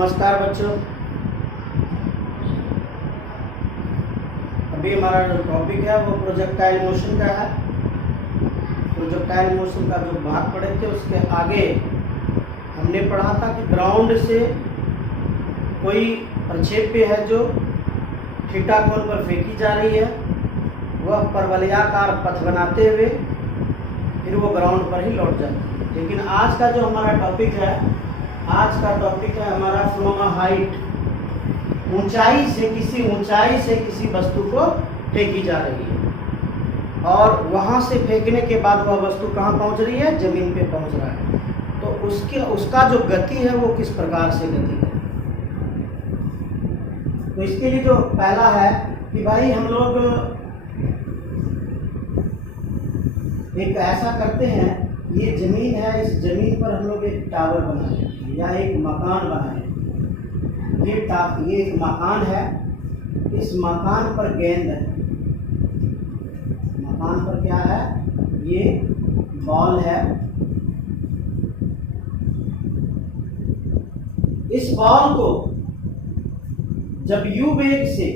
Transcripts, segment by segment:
नमस्कार बच्चों। अभी हमारा जो टॉपिक है वो प्रोजेक्टाइल मोशन का है। प्रोजेक्टाइल मोशन का जो भाग पढ़े थे उसके आगे हमने पढ़ा था कि ग्राउंड से कोई प्रक्षेप्य है जो थीटा कोण पर फेंकी जा रही है, वह परवलयाकार पथ बनाते हुए फिर वो ग्राउंड पर ही लौट जाती है। लेकिन आज का जो हमारा टॉपिक है, आज का टॉपिक है हमारा फ्रॉम अ हाइट, ऊंचाई से किसी वस्तु को फेंकी जा रही है और वहां से फेंकने के बाद वह वस्तु कहाँ पहुंच रही है? जमीन पे पहुंच रहा है। तो उसका जो गति है वो किस प्रकार से गति है। तो इसके लिए जो पहला है कि भाई हम लोग एक ऐसा करते हैं, ये जमीन है, इस जमीन पर हम लोग एक टावर बनाए या एक मकान बनाए। ये एक मकान है, इस मकान पर गेंद है। मकान पर क्या है? ये बॉल है। इस बॉल को जब u वेग से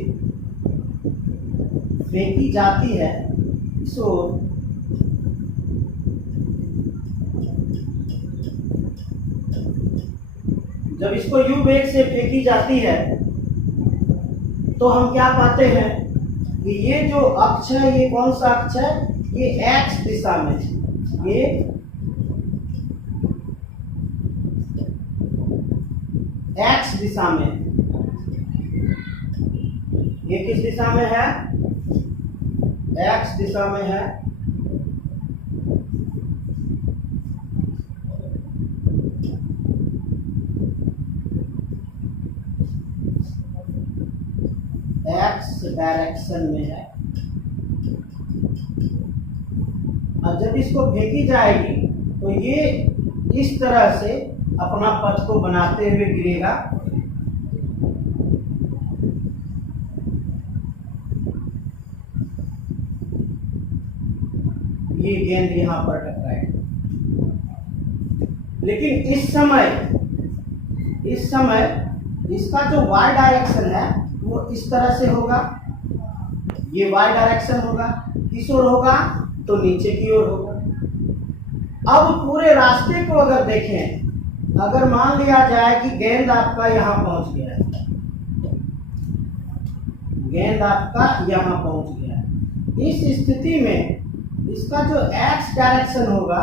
फेंकी जाती है इस ओर, जब इसको u वेग से फेंकी जाती है तो हम क्या पाते हैं कि ये जो अक्ष है, ये कौन सा अक्ष है? ये x दिशा में है। ये x दिशा में है। ये किस दिशा में है? x दिशा में है। x डायरेक्शन में है। और जब इसको फेंकी जाएगी तो ये इस तरह से अपना पथ को बनाते हुए गिरेगा। ये गेंद यहां पर टकराएगी। लेकिन इस समय इसका जो y डायरेक्शन है वो इस तरह से होगा। ये y डायरेक्शन होगा। किस ओर होगा? तो नीचे की ओर होगा। अब पूरे रास्ते को अगर देखें, अगर मान लिया जाए कि गेंद आपका यहां पहुंच गया है, गेंद आपका यहां पहुंच गया है, इस स्थिति में इसका जो x डायरेक्शन होगा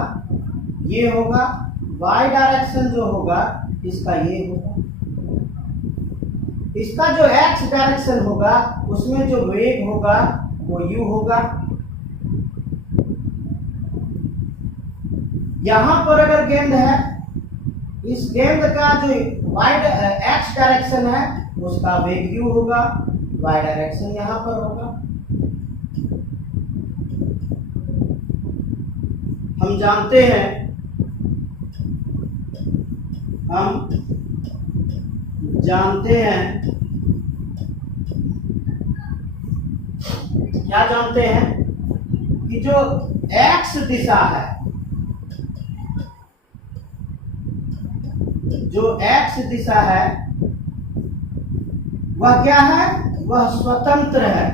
ये होगा, y डायरेक्शन जो होगा इसका ये होगा। इसका जो x डायरेक्शन होगा उसमें जो वेग होगा वो u होगा। यहां पर अगर गेंद है, इस गेंद का जो x डायरेक्शन है उसका वेग u होगा, y डायरेक्शन यहां पर होगा। हम जानते हैं क्या जानते हैं कि जो x दिशा है, जो x दिशा है वह क्या है? वह स्वतंत्र है।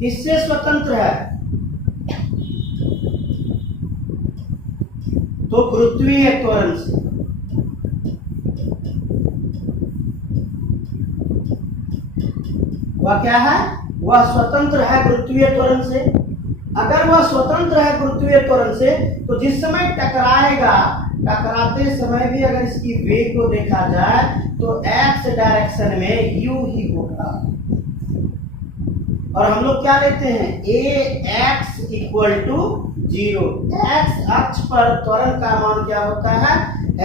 किससे स्वतंत्र है? तो गुरुत्वीय त्वरण से। वह क्या है? वह स्वतंत्र है गुरुत्वीय त्वरण से। अगर वह स्वतंत्र है गुरुत्वीय त्वरण से तो जिस समय टकराएगा, टकराते समय भी अगर इसकी वेग को देखा जाए तो x डायरेक्शन में u ही होगा। और हम लोग क्या लेते हैं? ax equal to 0। x अक्ष पर त्वरण का मान क्या होता है?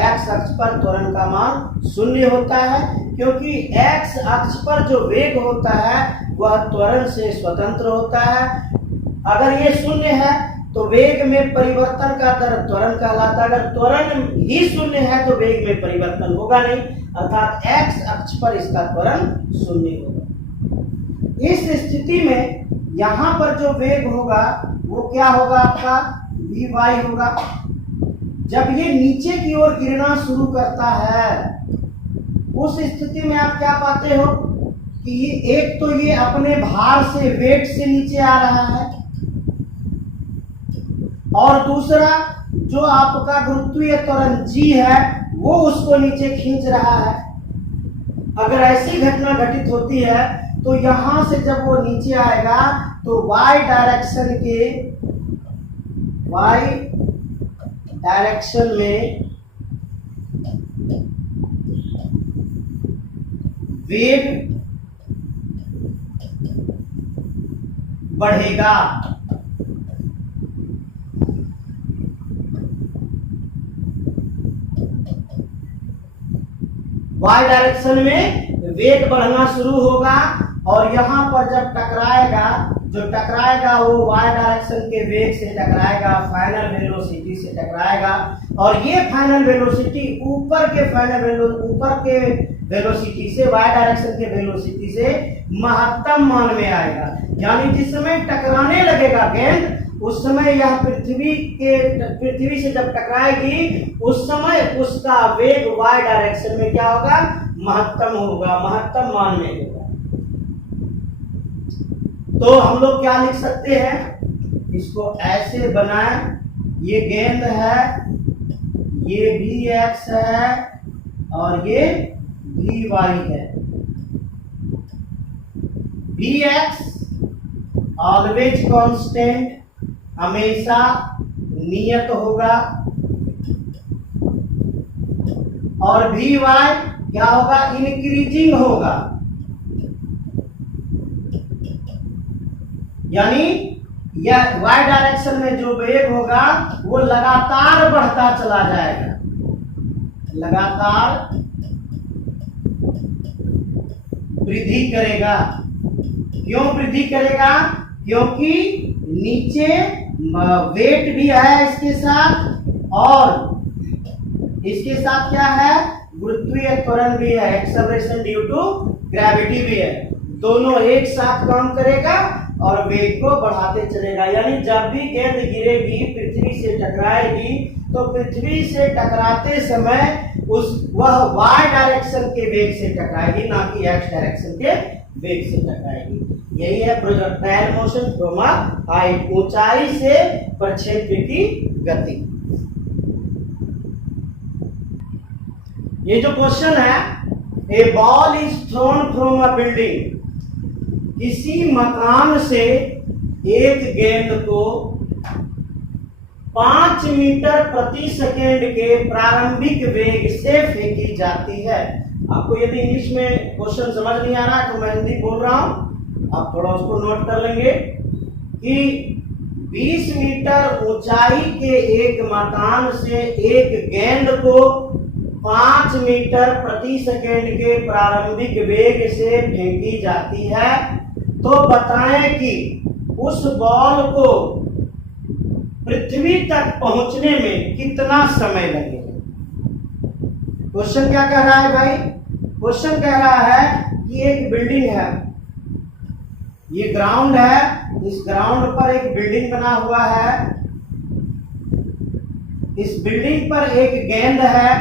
x अक्ष पर त्वरण का मान 0 होता है, क्योंकि x अक्ष पर जो वेग होता है वह त्वरण से स्वतंत्र होता है। अगर ये 0 है तो वेग में परिवर्तन का दर त्वरण कहलाता है। अगर त्वरण ही 0 है तो वेग में परिवर्तन होगा नहीं, अर्थात x अक्ष पर इसका त्वरण 0 होगा। इस स्थिति में यहाँ पर जो वेग होगा वो क्या होगा? आपका vy होगा। जब ये नीचे की ओर गिरना शुरू करता है उस स्थिति में आप क्या पाते हो कि ये एक तो ये अपने भार से, वेट से नीचे आ रहा है, और दूसरा जो आपका गुरुत्वीय त्वरण जी है वो उसको नीचे खींच रहा है। अगर ऐसी घटना घटित होती है तो यहां से जब वो नीचे आएगा तो y डायरेक्शन में वेग बढ़ेगा। y डायरेक्शन में वेग बढ़ना शुरू होगा और यहां पर जब टकराएगा, जो टकराएगा वो y डायरेक्शन के वेग से टकराएगा, फाइनल वेलोसिटी से टकराएगा, और ये फाइनल वेलोसिटी ऊपर के वेलोसिटी से, y डायरेक्शन के वेलोसिटी से महत्तम मान में आएगा। यानी जिस समय टकराने लगेगा गेंद, उस समय यह पृथ्वी से जब टकराएगी उस समय उसका वेग y डायरेक्शन में क्या होगा, महत्तम होगा, महत्तम मान में होगा। तो हम लोग क्या लिख सकते हैं, इसको ऐसे बनाएं, ये गेंद है, ये Vx है और ये Vy है। Vx ऑलवेज कांस्टेंट, हमेशा नियत होगा, और Vy क्या होगा, इंक्रीजिंग होगा। यानी यह y डायरेक्शन में जो वेग होगा वो लगातार बढ़ता चला जाएगा, लगातार वृद्धि करेगा। क्यों वृद्धि करेगा, क्योंकि नीचे वेट भी है इसके साथ, और इसके साथ क्या है, गुरुत्वीय त्वरण भी है, एक्सेलरेशन ड्यू टू ग्रेविटी भी है। दोनों एक साथ काम करेगा और वेग को बढ़ाते चलेगा। यानी जब भी गेंद गिरेगी, पृथ्वी से टकराएगी, तो पृथ्वी से टकराते समय वह y डायरेक्शन के वेग से टकराएगी, ना कि x डायरेक्शन के वेग से टकराएगी। यही है projectile motion from a height, ऊंचाई से प्रक्षेप्य की गति। ये जो क्वेश्चन है, a ball is thrown from a building, किसी मकान से एक गेंद को 5 मीटर प्रति सेकेंड के प्रारंभिक वेग से फेंकी जाती है। आपको यदि इंग्लिश में क्वेश्चन समझ नहीं आ रहा है तो मैं हिंदी बोल रहा हूं, आप थोड़ा उसको नोट कर लेंगे कि 20 मीटर ऊंचाई के एक मकान से एक गेंद को 5 मीटर प्रति सेकेंड के प्रारंभिक वेग से फेंकी जाती है। तो बताएं कि उस बॉल को पृथ्वी तक पहुंचने में कितना समय लगेगा। क्वेश्चन क्या कह रहा है भाई, क्वेश्चन कह रहा है कि एक बिल्डिंग है, ये ग्राउंड है, इस ग्राउंड पर एक बिल्डिंग बना हुआ है, इस बिल्डिंग पर एक गेंद है,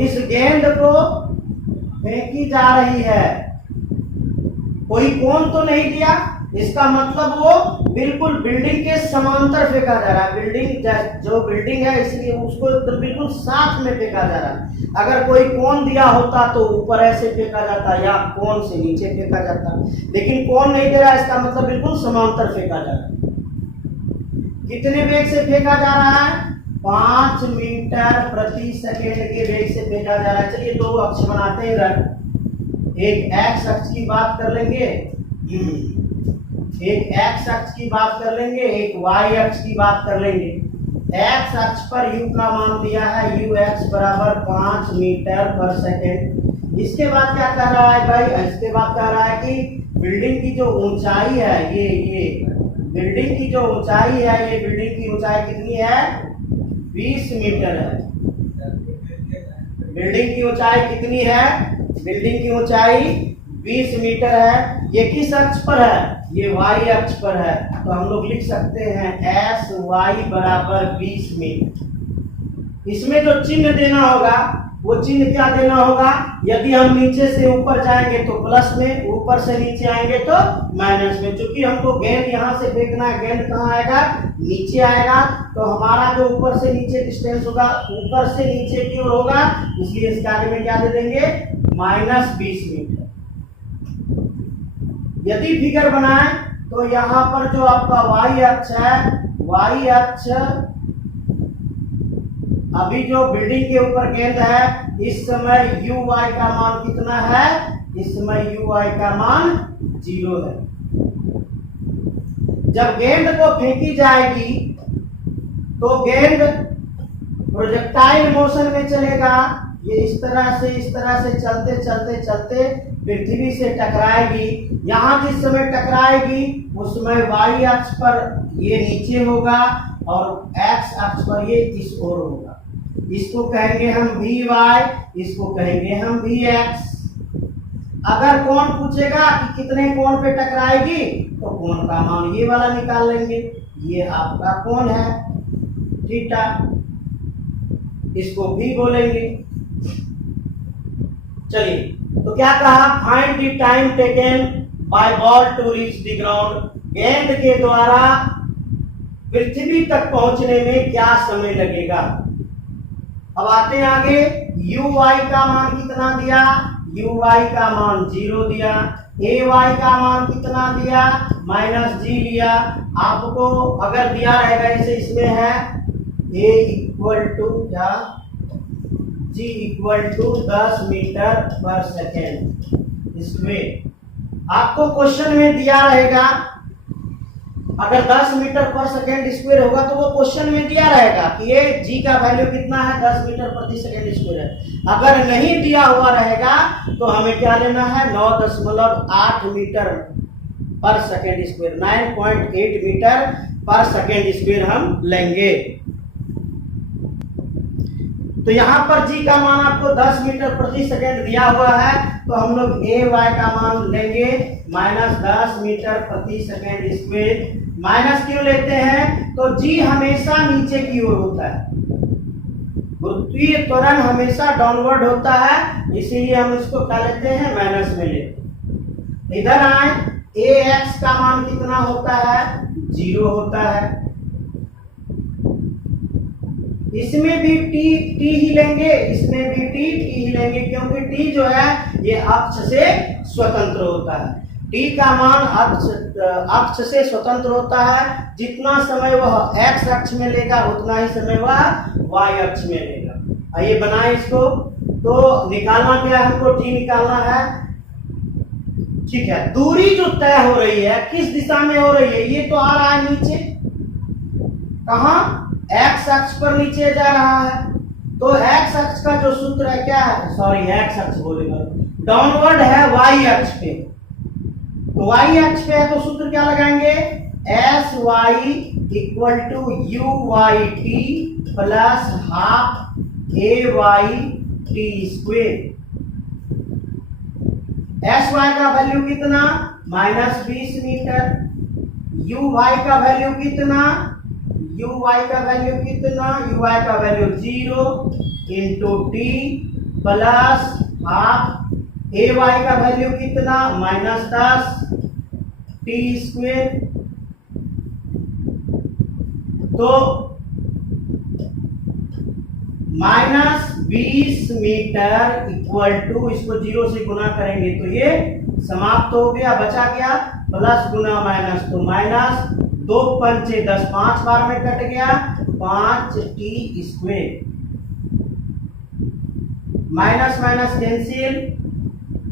इस गेंद को फेंकी जा रही है, कोई कोण तो नहीं दिया, इसका मतलब वो बिल्कुल बिल्डिंग के समांतर फेंका जा रहा है। बिल्डिंग जो बिल्डिंग है इसलिए उसको तो बिल्कुल साथ में फेंका जा रहा है। अगर कोई कोण दिया होता तो ऊपर ऐसे फेंका जाता या कोण से नीचे फेंका जाता, लेकिन कोण नहीं दे रहा, इसका मतलब बिल्कुल समांतर फेंका जा रहा है। कितने वेग से फेंका जा रहा है, 5 मीटर प्रति सेकेंड के वेग से फेंका जा रहा है। चलिए दो अक्ष बनाते हैं इधर, एक एक्स अक्ष की बात कर लेंगे, एक एक्स अक्ष की बात कर लेंगे, एक वाई अक्ष की बात कर लेंगे। एक्स अक्ष पर u का मान दिया है, ux बराबर 5 मीटर पर सेकेंड। इसके बाद क्या कह रहा है भाई, इसके बाद कह रहा है कि बिल्डिंग की जो ऊंचाई है, ये बिल्डिंग की जो ऊंचाई है, ये बिल्डिंग की ऊंचाई कितनी है, 20 मीटर है। बिल्डिंग की ऊंचाई कितनी है, बिल्डिंग की ऊंचाई 20 मीटर है। ये किस अक्ष पर है, ये y अक्ष पर है, तो हम लोग लिख सकते हैं SY बराबर 20 मीटर। इसमें जो चिन्ह देना होगा वो चिन्ह क्या देना होगा। यदि हम नीचे से ऊपर जाएंगे तो प्लस में, ऊपर से नीचे आएंगे तो माइनस में। चूंकि हमको गेंद यहाँ से फेंकना है, गेंद कहाँ आएगा, नीचे आएगा, तो हमारा जो ऊपर से नीचे डिस्टेंस होगा ऊपर से नीचे की ओर होगा, इसलिए इसके आगे में क्या दे देंगे, -20 मीटर। यदि फिगर बनाए तो यहाँ पर जो आपका y अक्ष है, y अक्ष अभी जो बिल्डिंग के ऊपर गेंद है, इस समय uy का मान कितना है, इस समय uy का मान 0 है। जब गेंद को फेंकी जाएगी तो गेंद प्रोजेक्टाइल मोशन में चलेगा, ये इस तरह से चलते चलते चलते पृथ्वी से टकराएगी। यहाँ जिस समय टकराएगी उस समय y अक्ष पर ये नीचे होगा और x अक्ष पर ये इस ओर होगा। इसको कहेंगे हम Vy, इसको कहेंगे हम Vx। अगर कोण पूछेगा कि कितने कोण पे टकराएगी तो कोण का मान ये वाला निकाल लेंगे, ये आपका कोण है थीटा, इसको भी बोलेंगे। चलिए, तो क्या कहा, find the time taken by ball to reach the ground. गेंद के द्वारा पृथ्वी तक पहुंचने में क्या समय लगेगा। अब आते हैं आगे, uy का मान कितना दिया, uy का मान 0 दिया, ay का मान कितना दिया, -g लिया। आपको अगर दिया रहेगा, इसे इसमें है a इक्वल टू क्या, g इक्वल टू 10 मीटर पर सेकेंड स्क्वायर। आपको क्वेश्चन में दिया रहेगा, अगर 10 मीटर पर सेकेंड स्क्वायर होगा तो वो क्वेश्चन में दिया रहेगा कि ये g का वैल्यू कितना है, 10 मीटर प्रति सेकेंड स्क्वायर है। अगर नहीं दिया हुआ रहेगा तो हमें क्या लेना है, 9.8 मीटर पर सेकेंड स्क्वायर, 9.8 मीटर पर सेकेंड स्क्वायर हम लेंगे। तो यहाँ पर g का मान आपको 10 मीटर प्रति सेकेंड दिया हुआ है, तो हम लोग ay का मान लेंगे -10 मीटर प्रति सेकेंड स्क्वायर। माइनस क्यों लेते हैं, तो g हमेशा नीचे की ओर होता है, गुरुत्वीय त्वरण हमेशा डाउनवर्ड होता है, इसीलिए हम इसको क्या लेते हैं, माइनस में लेते हैं। इधर आए, ax का मान कितना होता है, 0 होता है। इसमें भी t ही लेंगे, इसमें भी t ही लेंगे, क्योंकि t जो है ये अक्ष से स्वतंत्र होता है। t का मान अक्ष से स्वतंत्र होता है, जितना समय वह x अक्ष में लेगा उतना ही समय वह y अक्ष में लेगा। आइए बनाए इसको, तो निकालना क्या है, हमको t निकालना है, ठीक है। दूरी जो तय हो रही है किस दिशा में हो रही है, ये तो आ रहा है नीचे, कहाँ, x अक्ष पर नीचे जा रहा है, तो x अक्ष का जो सूत्र है क्या है, सॉरी x अक्ष बोलेगा, डाउनवर्ड है y अक्ष पे, तो y अक्ष पे है तो सूत्र क्या लगाएंगे, sy equal to uyt plus half ayt square. sy का वैल्यू कितना, -20 मीटर, uy का वैल्यू कितना, uy का वैल्यू कितना, uy का value 0 into t plus half, ay का वैल्यू कितना, -10 t स्क्वेयर। तो -20 मीटर इक्वल टू, इसको 0 से गुना करेंगे तो ये समाप्त हो गया, बचा क्या, प्लस गुना माइनस, तो माइनस 2 पंचे 10, 5 बार में कट गया, 5t square, minus minus cancel,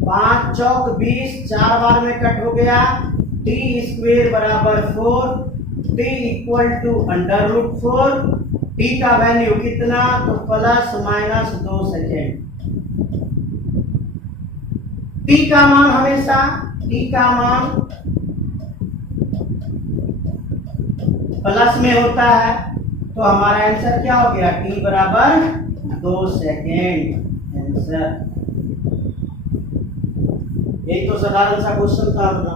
5 चौक 20, 4 बार में कट हो गया, t स्क्वेयर बराबर 4, t इक्वल टू √4, t का वैल्यू कितना, तो ±2 सेकेंड। t का मान हमेशा, t का मान प्लस में होता है, तो हमारा आंसर क्या हो गया, t बराबर 2 सेकेंड आंसर। यही तो साधारण सा क्वेश्चन था अपना।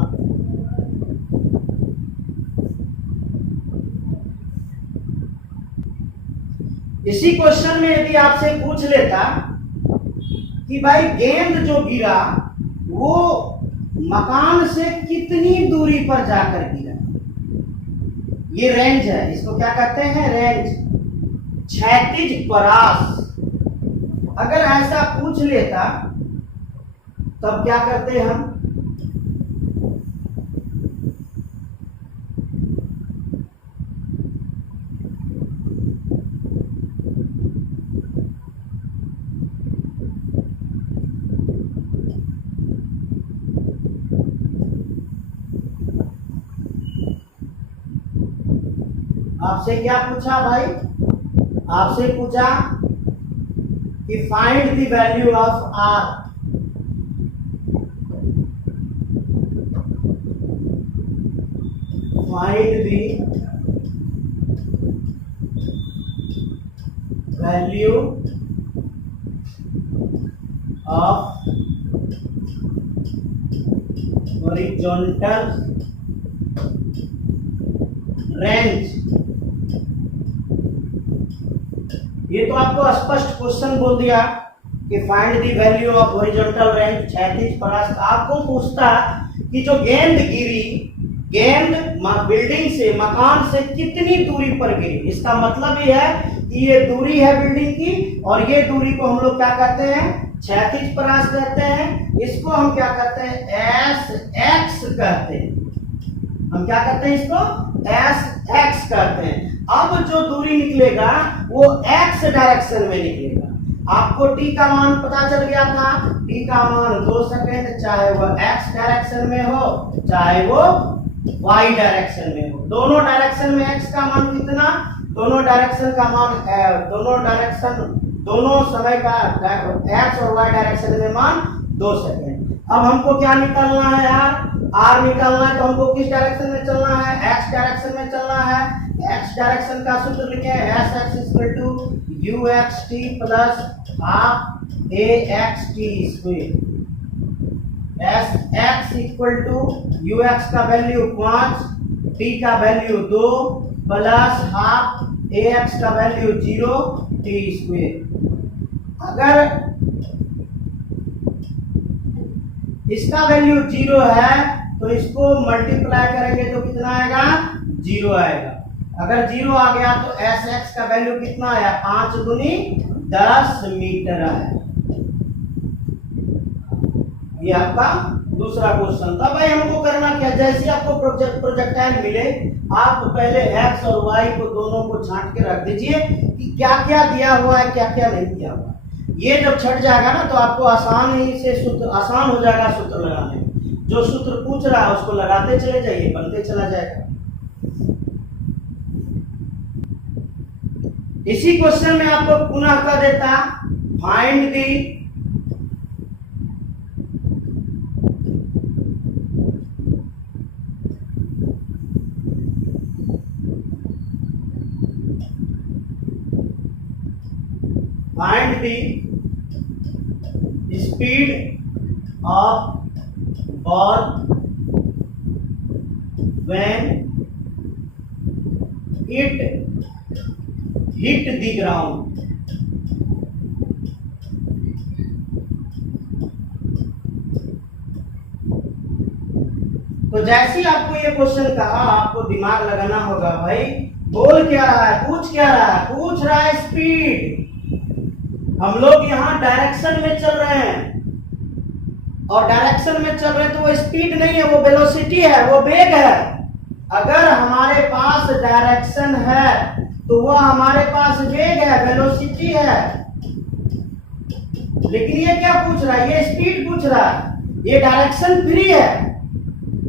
इसी क्वेश्चन में यदि आपसे पूछ लेता कि भाई गेंद जो गिरा वो मकान से कितनी दूरी पर जाकर गिरा। ये रेंज है, इसको क्या कहते हैं, रेंज, क्षैतिज परास। अगर ऐसा पूछ लेता तब क्या करते हम, आपसे क्या पूछा भाई, आपसे पूछा कि find the value of r. Find the value of horizontal range. ये तो आपको स्पष्ट क्वेश्चन बोल दिया कि find the value of horizontal range, क्षैतिज परास। आपको पूछता कि जो गेंद गिरी, गेंद बिल्डिंग से, मकान से कितनी दूरी पर गिरी। इसका मतलब ये है कि ये दूरी है बिल्डिंग की, और ये दूरी को हम लोग क्या कहते हैं, क्षैतिज परास कहते हैं। इसको हम क्या कहते हैं, एस एक्स कहते हैं। हम क्या कहते हैं इसको, एस एक्स कहते हैं। अब जो दूरी निकलेगा वो एक्स डायरेक्शन में निकलेगा। आपको टी का मान पता चल गया था, टी का मान 2 सेकेंड, चाहे वो एक्स डायरेक्शन में हो चाहे वो वाई डायरेक्शन में हो। दोनों डायरेक्शन में एक्स का मान कितना, दोनों डायरेक्शन का मान, दोनों डायरेक्शन, दोनों समय का एक्स और वाई डायरेक्शन में मान 2 सेकेंड। अब हमको क्या निकालना है यार, आर निकालना है। तो हमको किस डायरेक्शन में चलना है, एक्स डायरेक्शन में चलना है। एक्स डायरेक्शन का सूत्र लिखे, s x equal to u x t plus half a x t square. S x equal to u x का वैल्यू 5, टी का value 2 plus half a x का वैल्यू 0 टी स्क्वायर। अगर इसका value 0 है तो इसको मल्टीप्लाई करेंगे तो कितना आएगा, 0 आएगा। अगर 0 आ गया तो एस एक्स का वैल्यू कितना आया, 5 गुनी 10 मीटर आया। ये आपका दूसरा क्वेश्चन था। भाई हमको करना क्या, जैसे आपको प्रोजेक्टाइल मिले, आप पहले एक्स और वाई को दोनों को छांट के रख दीजिए कि क्या क्या दिया हुआ है, क्या क्या नहीं दिया हुआ। ये जब छट जाएगा ना तो आपको आसान ही से सूत्र, आसान हो जाएगा सूत्र लगाने में। जो सूत्र पूछ रहा है उसको लगाते चले जाइए, बनते चला जाएगा। इसी क्वेश्चन में आपको पुनः कर देता, find the speed of ball when it hit the ground। तो जैसे ही आपको ये क्वेश्चन कहा, आपको दिमाग लगाना होगा भाई बोल क्या रहा है, पूछ क्या रहा है, पूछ रहा है स्पीड। हम लोग यहाँ डायरेक्शन में चल रहे हैं, और डायरेक्शन में चल रहे हैं तो वो स्पीड नहीं है, वो वेलोसिटी है, वो वेग है। अगर हमारे पास डायरेक्शन है तो वह हमारे पास वेग है, वेलोसिटी है। लेकिन ये क्या पूछ रहा है, ये स्पीड पूछ रहा है। ये डायरेक्शन फ्री है।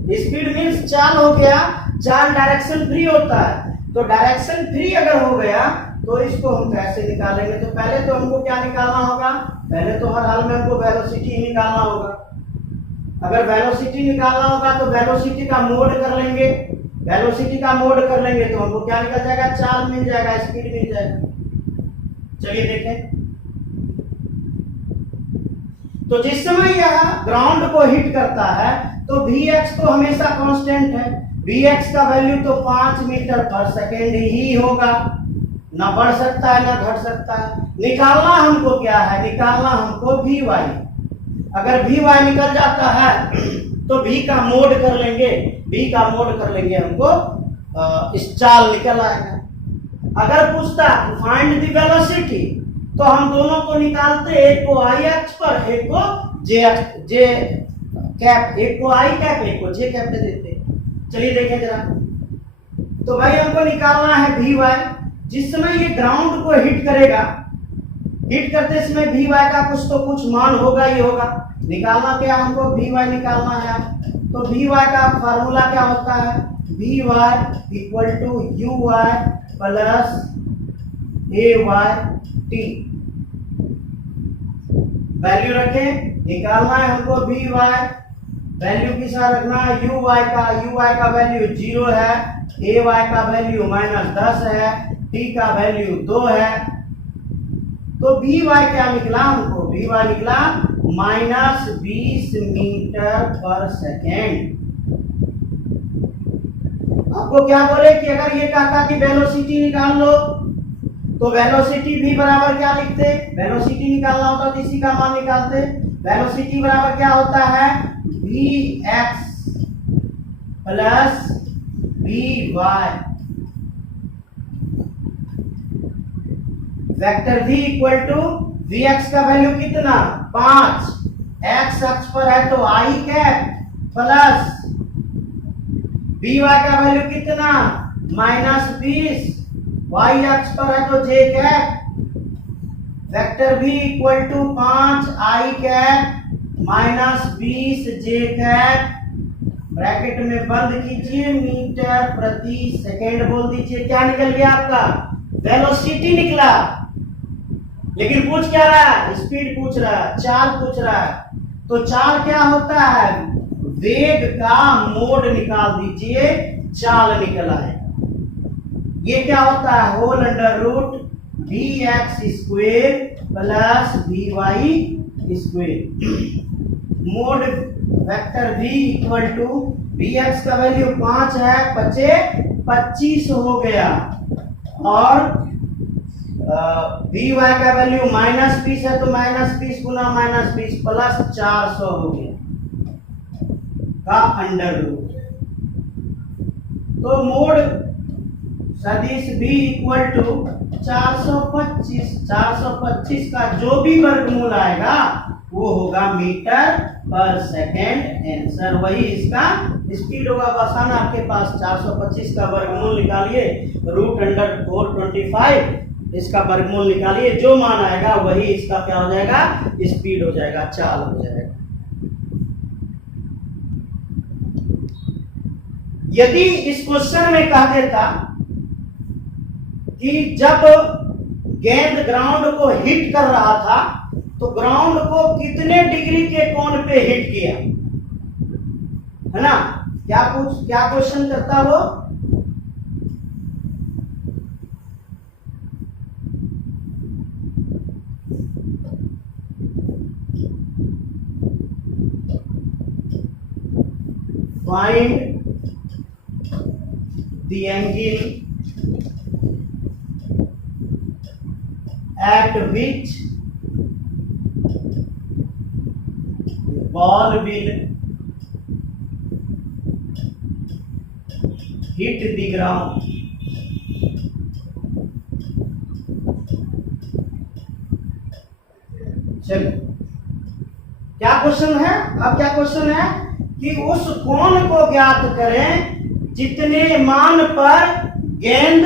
स्पीड मीन्स चाल हो गया, चाल डायरेक्शन फ्री होता है। तो डायरेक्शन फ्री अगर हो गया तो इसको हम कैसे निकालेंगे, तो पहले तो हमको क्या निकालना होगा, पहले तो हर हाल में हमको वेलोसिटी निकालना होगा। अगर वेलोसिटी निकालना होगा तो वेलोसिटी का मोड कर लेंगे, वेलोसिटी का मोड कर लेंगे तो हमको क्या निकल जाएगा, चाल मिल जाएगा, स्पीड मिल जाएगा। चलिए देखें, तो जिस समय यह ग्राउंड को हिट करता है तो Vx तो हमेशा कांस्टेंट है। Vx का वैल्यू तो 5 मीटर पर सेकेंड ही होगा, ना बढ़ सकता है ना घट सकता है। निकालना हमको क्या है, निकालना हमको वी वाई। अगर वी वाई निकल जाता है तो वी का मोड कर लेंगे, वी का मोड कर लेंगे, हमको इस चाल निकल आएगा। अगर पूछता फाइंड द वेलोसिटी तो हम दोनों को निकालते, एक को आई एक्स पर, एक को जे कैप, एक को आई कैप, एक को जे कैप दे देते। चलिए देखें जरा। तो भाई हमको निकालना है वी वाई। जिस समय ये ग्राउंड को हिट करेगा, हिट करते समय वी वाई का कुछ तो कुछ मान होगा ही होगा। निकालना क्या हमको, वी वाई निकालना है। तो वी वाई का फार्मूला क्या होता है, v y equal to u y plus a y t. Value रखें, निकालना है हमको वी वाई। वैल्यू किस रखना है, यू वाई का वैल्यू 0 है, ए वाई का वैल्यू -10 है, टी का वैल्यू 2 है। तो वी वाई क्या निकला हमको, वी वाई निकला -20 मीटर पर सेकेंड। आपको क्या बोले कि अगर ये कहता कि वेलोसिटी निकाल लो तो वेलोसिटी भी बराबर क्या लिखते, वेलोसिटी निकालना होता तो इसी का मान निकालते। वेलोसिटी बराबर क्या होता है, vx plus vy। Vector v equal to vx का वैल्यू कितना 5, x अक्ष पर है तो i कैप प्लस vy का वैल्यू कितना -20, y अक्ष पर है तो j cap. Vector v equal to 5 i cap -20 j cap, bracket में बंद कीजिए, मीटर प्रति सेकेंड बोल दीजिए। क्या निकल गया आपका, वेलोसिटी निकला। लेकिन पूछ क्या रहा है, स्पीड पूछ रहा है, चाल पूछ रहा है। तो चाल क्या होता है, वेग का मोड निकाल दीजिए, चाल निकल आएगा। ये क्या होता है, whole under root vx square plus vy square. Mod vector v equal to vx का वैल्यू 5 है, 25 हो गया, और vy का वैल्यू -20 है तो -20 गुना -20 प्लस 400 हो गया का अंडर रूट। तो मोड सदिश v इक्वल टू 425 का जो भी वर्गमूल आएगा वो होगा मीटर पर सेकेंड। आंसर वही इसका स्पीड होगा। आसान आपके पास 425 का वर्गमूल निकालिए, √425 इसका वर्गमूल निकालिए, जो मान आएगा वही इसका क्या हो जाएगा, स्पीड हो जाएगा, चाल हो जाएगा। यदि इस क्वेश्चन में कह देता कि जब गेंद ग्राउंड को हिट कर रहा था तो ग्राउंड को कितने डिग्री के कोण पे हिट किया, है ना, क्या क्वेश्चन करता वो, find the angle at which ball will hit the ground। चलिए क्या क्वेश्चन है, अब क्या क्वेश्चन है कि उस कोण को ज्ञात करें जितने मान पर गेंद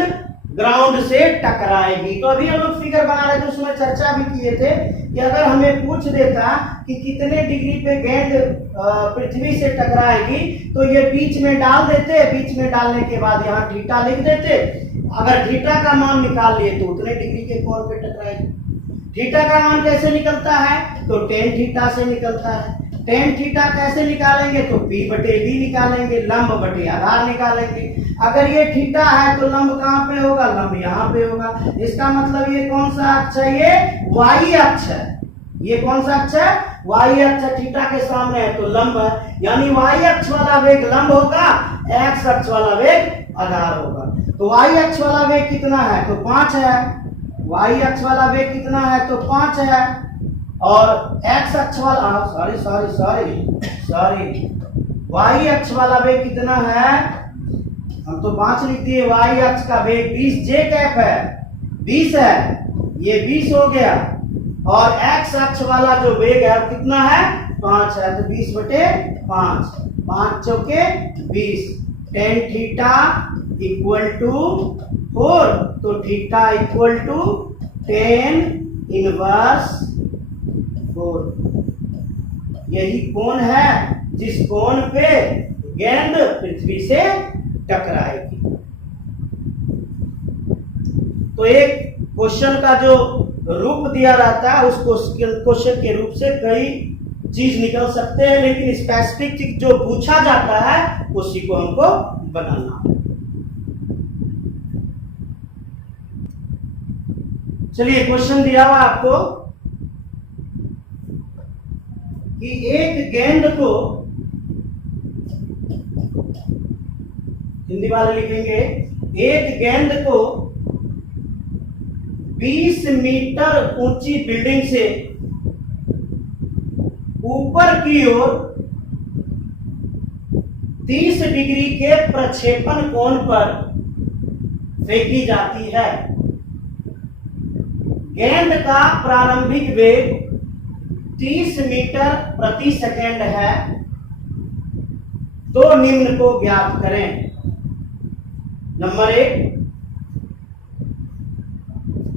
ग्राउंड से टकराएगी। तो अभी हम लोग फिगर बना रहे थे, उसमें चर्चा भी किए थे कि अगर हमें पूछ देता कि कितने डिग्री पे गेंद पृथ्वी से टकराएगी तो ये बीच में डाल देते, बीच में डालने के बाद यहाँ थीटा लिख देते। अगर थीटा का मान निकाल लिए तो उतने डिग्री के कोण पे टकराएगी। थीटा का मान कैसे निकलता है, तो टेन थीटा से निकलता है। टेन थीटा कैसे निकालेंगे, तो p बटे b निकालेंगे, लंब बटे आधार निकालेंगे। अगर ये थीटा है तो लंब कहाँ पे होगा, लंब यहाँ पे होगा। इसका मतलब ये कौन सा अक्ष है, ये y अक्ष है। ये कौन सा अक्ष है, y अक्ष है, थीटा के सामने है तो लंब है, यानी y अक्ष वाला वेग लंब होगा, x अक्ष वाला वेग आधार होगा। तो y अक्ष वाला वेग कितना है, तो 5 है, वाई अक्ष वाला वेग कितना है, तो 5 है, और एक्स अक्ष वाला सॉरी वाई अक्ष वाला वेग कितना है, हम तो 5 लिख दिए। वाई अक्ष का वेग 20 जे कैप है, 20 है, ये 20 हो गया, और एक्स अक्ष वाला जो वेग है कितना है, 5 है, तो 20/5, 5 चौके 20, tan थीटा इक्वल टू 4, तो theta equal to tan inverse 4। यही कोण है जिस कोण पे गेंद पृथ्वी से टकराएगी। तो एक क्वेश्चन का जो रूप दिया रहता है उसको क्वेश्चन के रूप से कई चीज निकल सकते हैं, लेकिन स्पेसिफिक जो पूछा जाता है उसी को हमको बनाना है। चलिए क्वेश्चन दिया हुआ आपको कि एक गेंद को, हिंदी वाले लिखेंगे, एक गेंद को 20 मीटर ऊंची बिल्डिंग से ऊपर की ओर 30 डिग्री के प्रक्षेपण कोण पर फेंकी जाती है। गेंद का प्रारंभिक वेग 30 मीटर प्रति सेकंड है, तो निम्न को ज्ञात करें। नंबर 1,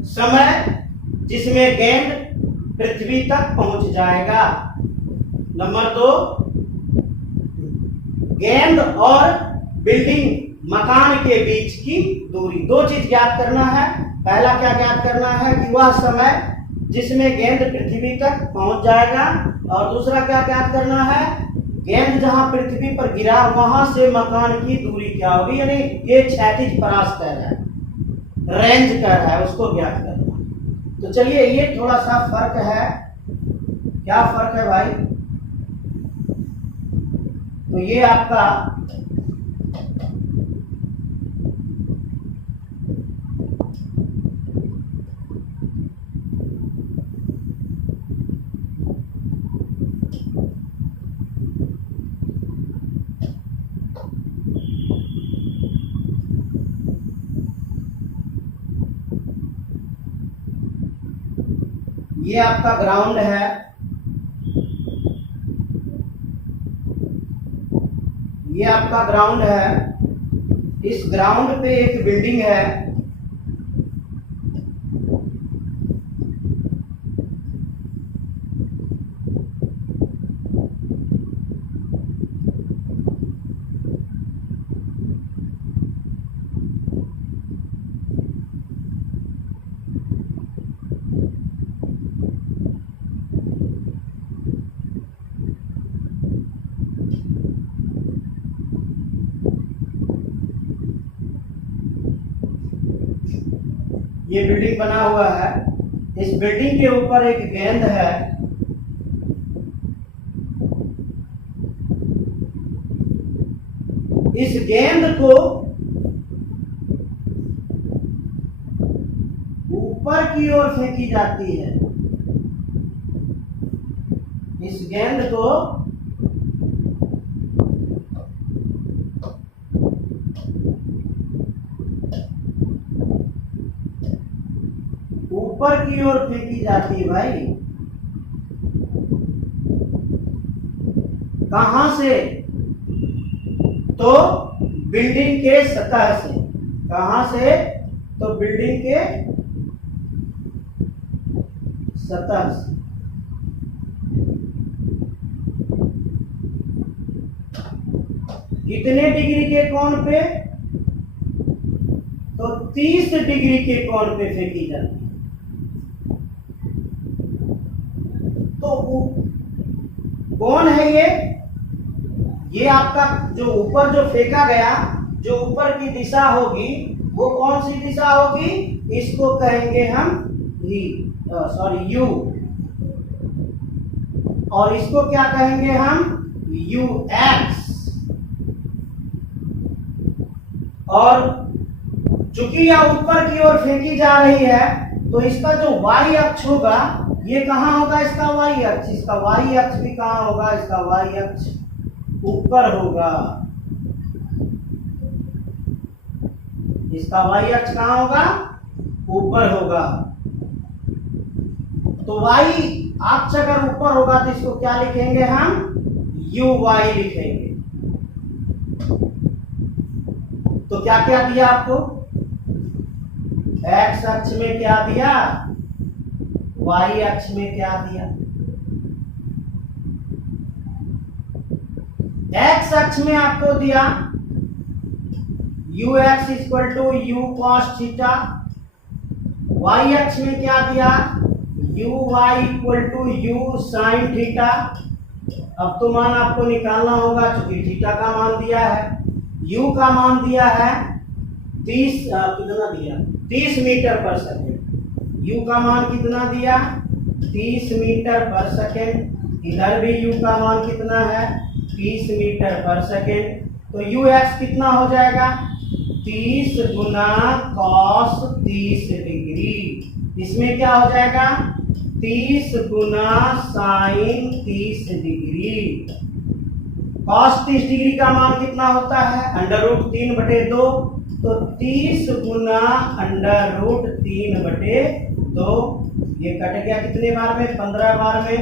समय जिसमें गेंद पृथ्वी तक पहुंच जाएगा। नंबर 2, गेंद और बिल्डिंग मकान के बीच की दूरी। दो चीज ज्ञात करना है। पहला क्या ज्ञात करना है कि वह समय जिसमें गेंद पृथ्वी तक पहुंच जाएगा, और दूसरा क्या ज्ञात करना है, गेंद जहां पृथ्वी पर गिरा वहां से मकान की दूरी क्या होगी, यानी ये क्षैतिज परास कह रहा है, रेंज कह रहा है, उसको ज्ञात करना। तो चलिए ये थोड़ा सा फर्क है। क्या फर्क है भाई? तो ये आपका ये आपका ग्राउंड है, ये आपका ग्राउंड है। इस ग्राउंड पे एक बिल्डिंग है, ये बिल्डिंग बना हुआ है। इस बिल्डिंग के ऊपर एक गेंद है, इस गेंद को ऊपर की ओर फेंकी जाती है। इस गेंद को ऊपर की ओर फेंकी जाती है भाई। कहां से? तो बिल्डिंग के सतह से। कहां से? तो बिल्डिंग के सतह से। कितने डिग्री के कोण पे? तो 30 डिग्री के कोण पे फेंकी जाती है। तो कौन है ये आपका जो ऊपर जो फेंका गया, जो ऊपर की दिशा होगी वो कौन सी दिशा होगी? इसको कहेंगे हम यू, और इसको क्या कहेंगे हम? You x. और चूंकि यह ऊपर की ओर फेंकी जा रही है तो इसका जो y अक्ष होगा ये कहाँ होगा, इसका y अक्ष, इसका y अक्ष भी कहाँ होगा, इसका y अक्ष ऊपर होगा। इसका y अक्ष कहाँ होगा, ऊपर होगा। तो y अक्ष अगर ऊपर होगा तो इसको क्या लिखेंगे हम, uy लिखेंगे। तो क्या क्या दिया आपको, x अक्ष में क्या दिया, y अक्ष में क्या दिया। x अक्ष में आपको दिया ux equal to u cos theta, y अक्ष में क्या दिया, uy equal to u sin theta. अब तो मान आपको निकालना होगा, चूंकि थीटा का मान दिया है, u का मान दिया है 30 कितना दिया, 30 मीटर पर सेकेंड। u का मान कितना दिया, 30 मीटर पर सेकेंड। इधर भी u का मान कितना है, 30 मीटर पर सेकेंड। तो ux कितना हो जाएगा, 30 गुना cos 30 डिग्री। इसमें क्या हो जाएगा, 30 गुना साइन 30 डिग्री। cos 30 डिग्री का मान कितना होता है, √3/2। तो 30 गुना √3/2, ये कट गया कितने बार में, 15 बार में।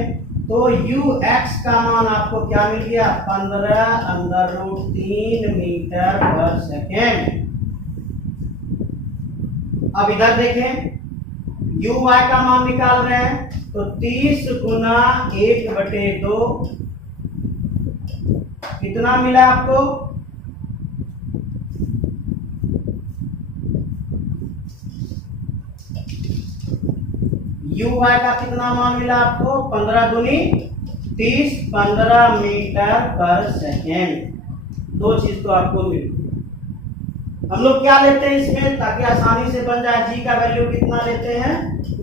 तो ux का मान आपको क्या मिल गया, 15√3 मीटर पर सेकेंड। अब इधर देखें, uy का मान निकाल रहे हैं, तो 30 गुना 1/2 कितना मिला आपको, uy का कितना मान मिला आपको, 15 दूनी 30, 15 मीटर पर सेकेंड। दो चीज तो आपको मिल। हम लोग क्या लेते हैं इसमें, ताकि आसानी से बन जाए, जी का वैल्यू कितना लेते हैं,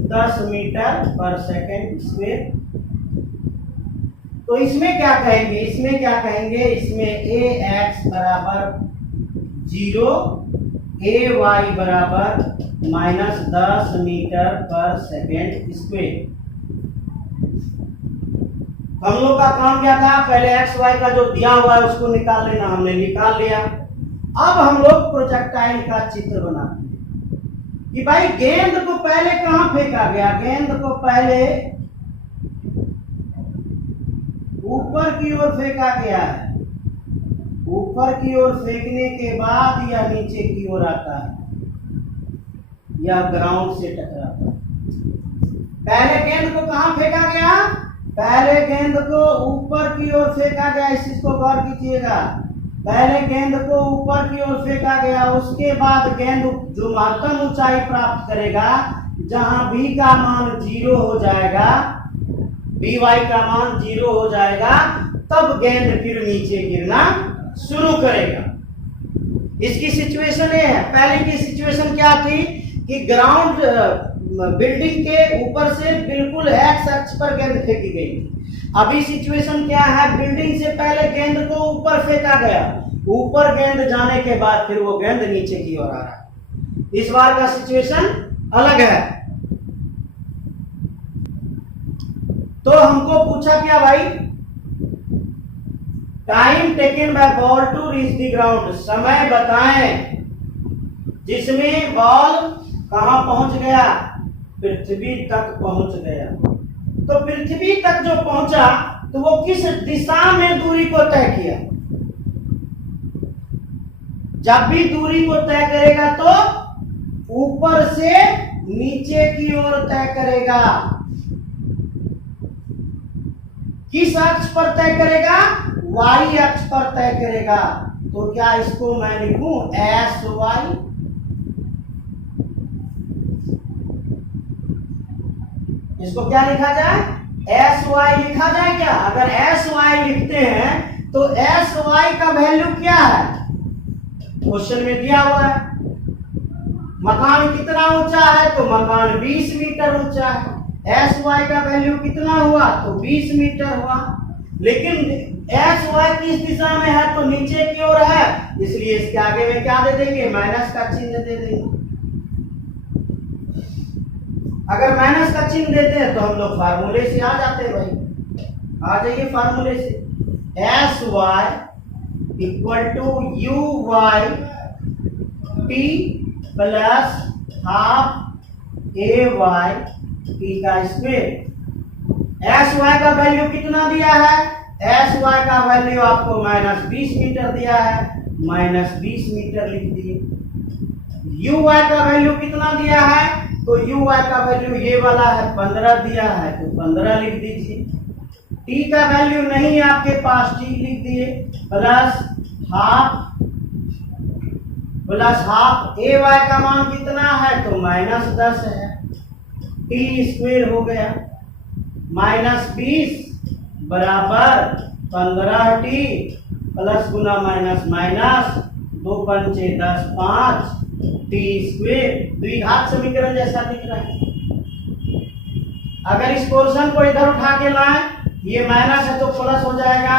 10 मीटर पर सेकेंड स्क्वायर। तो इसमें क्या कहेंगे, इसमें क्या कहेंगे, इसमें ax बराबर 0, ay बराबर -10 मीटर पर सेकेंड स्क्वायर। हम लोग का काम क्या था, पहले एक्स वाई का जो दिया हुआ है उसको निकाल लेना, हमने निकाल लिया। अब हम लोग प्रोजेक्टाइल का चित्र बनाते हैं कि भाई गेंद को पहले कहां फेंका गया, गेंद को पहले ऊपर की ओर फेंका गया है। ऊपर की ओर फेंकने के बाद या नीचे की ओर आता है या ग्राउंड से टकराता है। पहले गेंद को कहां फेंका गया, पहले गेंद को ऊपर की ओर फेंका गया। इस चीज को गौर कीजिएगा, पहले गेंद को ऊपर की ओर फेंका गया, उसके बाद गेंद जो महत्तम ऊंचाई प्राप्त करेगा, जहां b का मान 0 हो जाएगा, by का मान 0 हो जाएगा, तब गेंद फिर नीचे गिरना शुरू करेगा। इसकी सिचुएशन ये है। पहले की सिचुएशन क्या थी कि ग्राउंड बिल्डिंग के ऊपर से बिल्कुल एक्स अक्ष पर गेंद फेंकी गई थी। अभी सिचुएशन क्या है, बिल्डिंग से पहले गेंद को ऊपर फेंका गया, ऊपर गेंद जाने के बाद फिर वो गेंद नीचे की ओर आ रहा है। इस बार का सिचुएशन अलग है। तो हमको पूछा क्या भाई, time taken by ball to reach the ground, समय बताएं जिसमें बॉल कहां पहुंच गया, पृथ्वी तक पहुंच गया। तो पृथ्वी तक जो पहुंचा तो वो किस दिशा में दूरी को तय किया। जब भी दूरी को तय करेगा तो ऊपर से नीचे की ओर तय करेगा। किस अक्ष पर तय करेगा, वाई अक्ष पर तय करेगा। तो क्या इसको मैं लिखूं एस वाई, इसको क्या लिखा जाए, एस वाई लिखा जाए क्या। अगर एस वाई लिखते हैं तो एस वाई का वैल्यू क्या है, क्वेश्चन में दिया हुआ है। मकान कितना ऊंचा है, तो मकान 20 मीटर ऊंचा है। एस वाई का वैल्यू कितना हुआ, तो 20 मीटर हुआ। लेकिन एस वाई किस दिशा में है, तो नीचे की ओर है, इसलिए इसके आगे में क्या दे देंगे, माइनस का चिन्ह दे देंगे। अगर माइनस का चिन्ह देते हैं तो हम लोग फार्मूले से आ जाते हैं भाई, आ जाइए फार्मूले से। S y equal to u y t plus half a y t का स्क्वायर। एस वाई का वैल्यू कितना दिया है? एस वाई का वैल्यू आपको -20 मीटर दिया है, -20 मीटर लिख दिए। यू वाई का वैल्यू कितना दिया है? तो यू वाई का वैल्यू ये वाला है 15 दिया है, तो 15 लिख दीजिए। टी का वैल्यू नहीं है आपके पास, टी लिख दिए प्लस हाफ ए वाई का मान कितना है? तो -10 है, टी स्क्वायर हो गया। -20 बराबर 15 टी प्लस गुना माइनस माइनस 2 पंचे 10 5 टी स्क्वायर। द्विघात समीकरण जैसा दिख रहा है। अगर इस पोर्शन को इधर उठा के लाएं, ये माइनस है तो प्लस हो जाएगा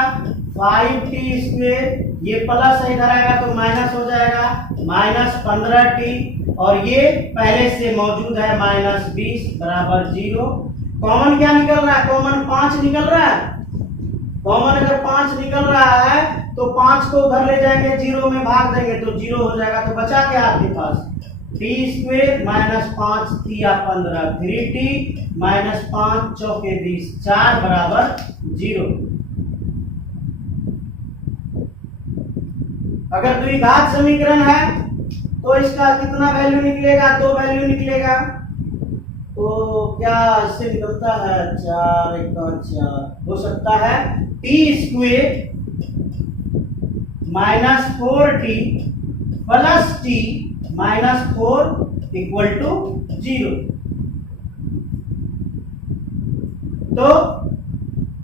5t स्क्वायर, ये प्लस है इधर आएगा तो माइनस हो जाएगा -15t, और ये पहले से मौजूद है -20 बराबर 0। कॉमन क्या निकल रहा है? कॉमन 5 निकल रहा है। कॉमन अगर 5 निकल रहा है तो 5 को उधर ले जाएंगे, 0 में भाग देंगे तो 0 हो जाएगा। तो बचा क्या आपके पास? टी स्क्वायर -5 तिया 15, 3t -5 चौके 20, 4 बराबर 0। अगर द्विघात समीकरण है तो इसका कितना वैल्यू निकलेगा? 2 वैल्यू निकलेगा। तो क्या इससे निकलता है? 4 1 4 हो सकता है t square -4t plus t -4 equal to 0। तो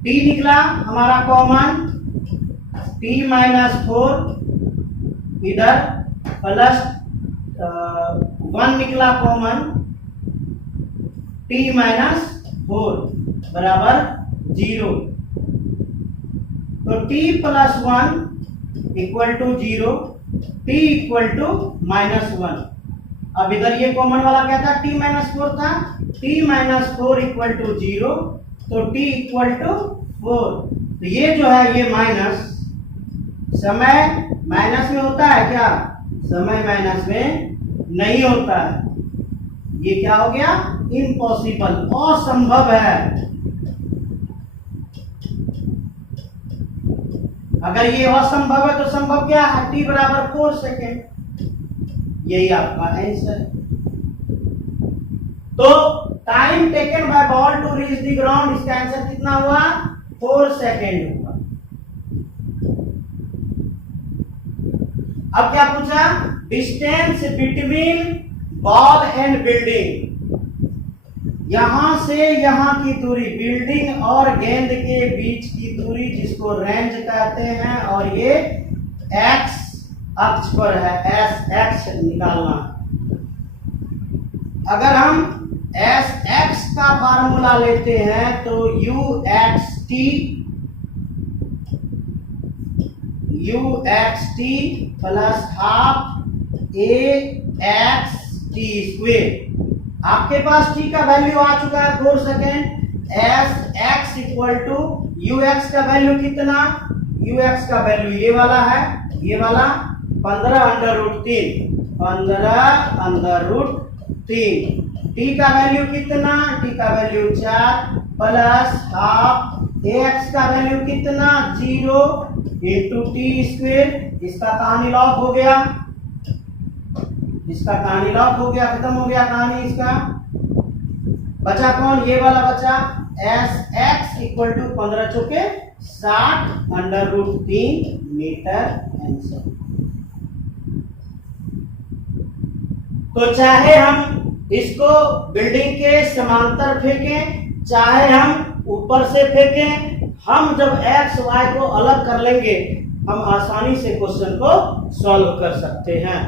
टी निकला हमारा कॉमन, t -4 इधर प्लस 1 निकला कॉमन, t -4 बराबर 0। तो t + 1 equal to 0, t equal to -1। अब इधर ये कॉमन वाला क्या था? t -4 था, t -4 इक्वल टू 0, तो t इक्वल टू 4। तो ये जो है ये माइनस, समय माइनस में होता है क्या? समय माइनस में नहीं होता है। ये क्या हो गया? इम्पॉसिबल, असंभव है। अगर ये असंभव है तो संभव क्या है? t बराबर 4 सेकेंड। यही आपका आंसर है। तो time taken by ball to reach the ground, इसका आंसर कितना हुआ? 4 सेकेंड हुआ। अब क्या पूछा? Distance between ball and building. यहां से यहां की दूरी, बिल्डिंग और गेंद के बीच की दूरी, जिसको रेंज कहते हैं, और ये एक्स अक्ष पर है, एस एक्स निकालना। अगर हम एस एक्स का फार्मूला लेते हैं तो u x t plus half a x t square. आपके पास टी का वैल्यू आ चुका है 4 second. S x equal to u x का वैल्यू कितना? यू एक्स का वैल्यू ये वाला है, ये वाला 15√3, 15√3। टी का वैल्यू कितना? टी का वैल्यू 4 प्लस हाफ एक्स का वैल्यू कितना? 0 इंटू टी स्क्वायर। इसका कहानी लॉक हो गया, इसका कहानी लॉक हो गया, खत्म हो गया कहानी इसका। बचा कौन? ये वाला बचा एस एक्स इक्वल टू 15 चौके 60√3 मीटर आंसर। तो चाहे हम इसको बिल्डिंग के समांतर फेंकें, चाहे हम ऊपर से फेंकें, हम जब एक्स वाई को अलग कर लेंगे हम आसानी से क्वेश्चन को सॉल्व कर सकते हैं।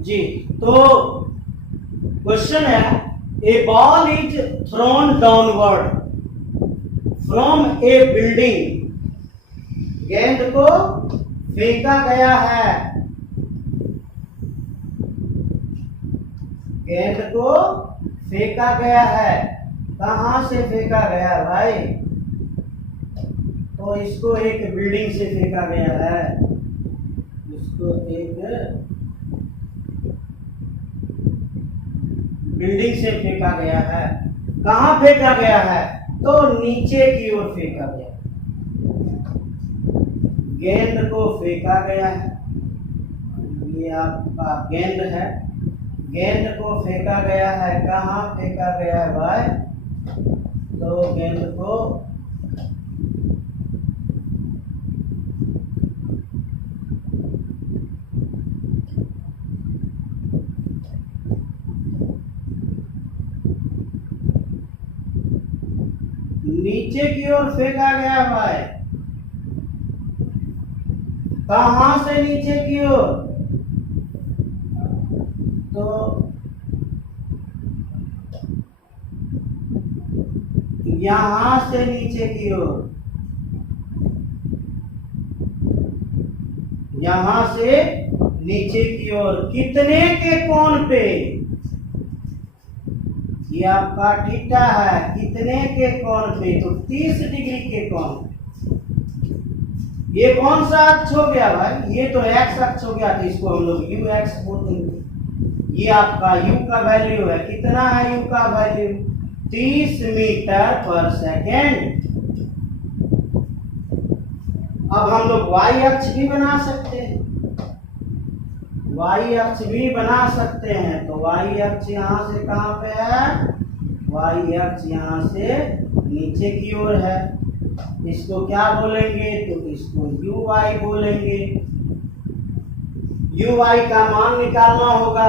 जी, तो क्वेश्चन है, a ball is thrown downward from a building. गेंद को फेंका गया है, गेंद को फेंका गया है। कहां से फेंका गया भाई? तो इसको एक बिल्डिंग से फेंका गया है, इसको एक बिल्डिंग से फेंका गया है। कहां फेंका गया है? तो नीचे की ओर फेंका गया। गेंद को फेंका गया है, ये आपका गेंद है, गेंद को फेंका गया है। कहां फेंका गया है भाई? तो गेंद को नीचे की ओर फेंका गया भाई। कहां से नीचे की ओर? तो यहां से नीचे की ओर, यहां से नीचे की ओर। कितने के कोण पे? ये आपका थीटा है, कितने के कोण पे? तो 30 डिग्री के कोण पे। ये कौन सा अक्ष हो गया भाई? ये तो एक्स अक्ष हो गया, तो इसको हम लोग यू एक्स बोल देंगे। ये आपका यू का वैल्यू है, कितना है यू का वैल्यू? 30 मीटर पर सेकेंड। अब हम लोग वाई अक्ष भी बना सकते हैं, वाई अक्ष भी बना सकते हैं। तो वाई अक्ष यहाँ से कहाँ पे है? वाई अक्ष यहाँ से नीचे की ओर है। इसको क्या बोलेंगे? तो इसको यू वाई बोलेंगे। यू वाई का मान निकालना होगा।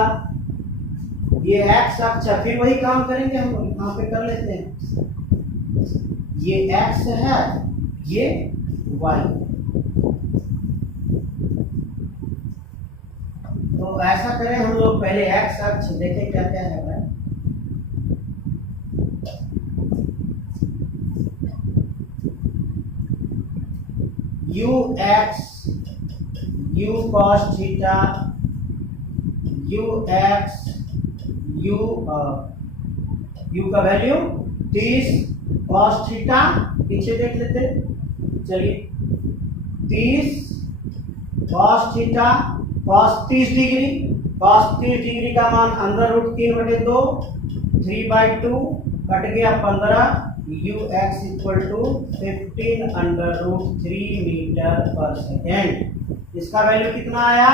ये एक्स अक्ष है, फिर वही काम करेंगे हम लोग, यहाँ पे कर लेते हैं। ये एक्स है, ये वाई। तो ऐसा करें हम लोग, पहले एक्स अक्ष देखें क्या क्या है भाई। U x, u cos theta, u x, u का वैल्यू 30 कॉस थीटा। पीछे देख लेते, चलिए 30 cos theta, cos 30 degree, cos 30 degree का मान अंदर रूट 3/2, 3/2 कट गया 15। U x equal to 15√3 metre पर सेकेंड। इसका वैल्यू कितना आया?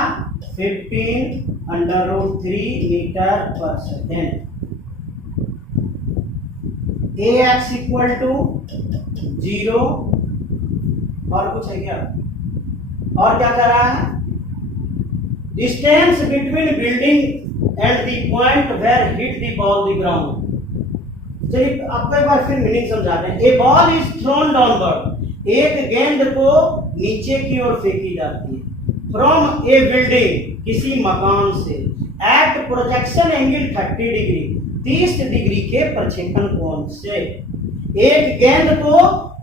15√3 मीटर पर second. A x equal to 0। और कुछ है क्या? और क्या कर रहा है? Distance between building and the point where hit the ball the ground. चलिए आपको एक बार फिर मीनिंग समझाते हैं। A ball is thrown downward, एक गेंद को नीचे की ओर फेंकी जाती है। फ्रॉम ए बिल्डिंग, किसी मकान से। At projection angle 30 degree, 30 degree के प्रक्षेपण कोण से। एक गेंद को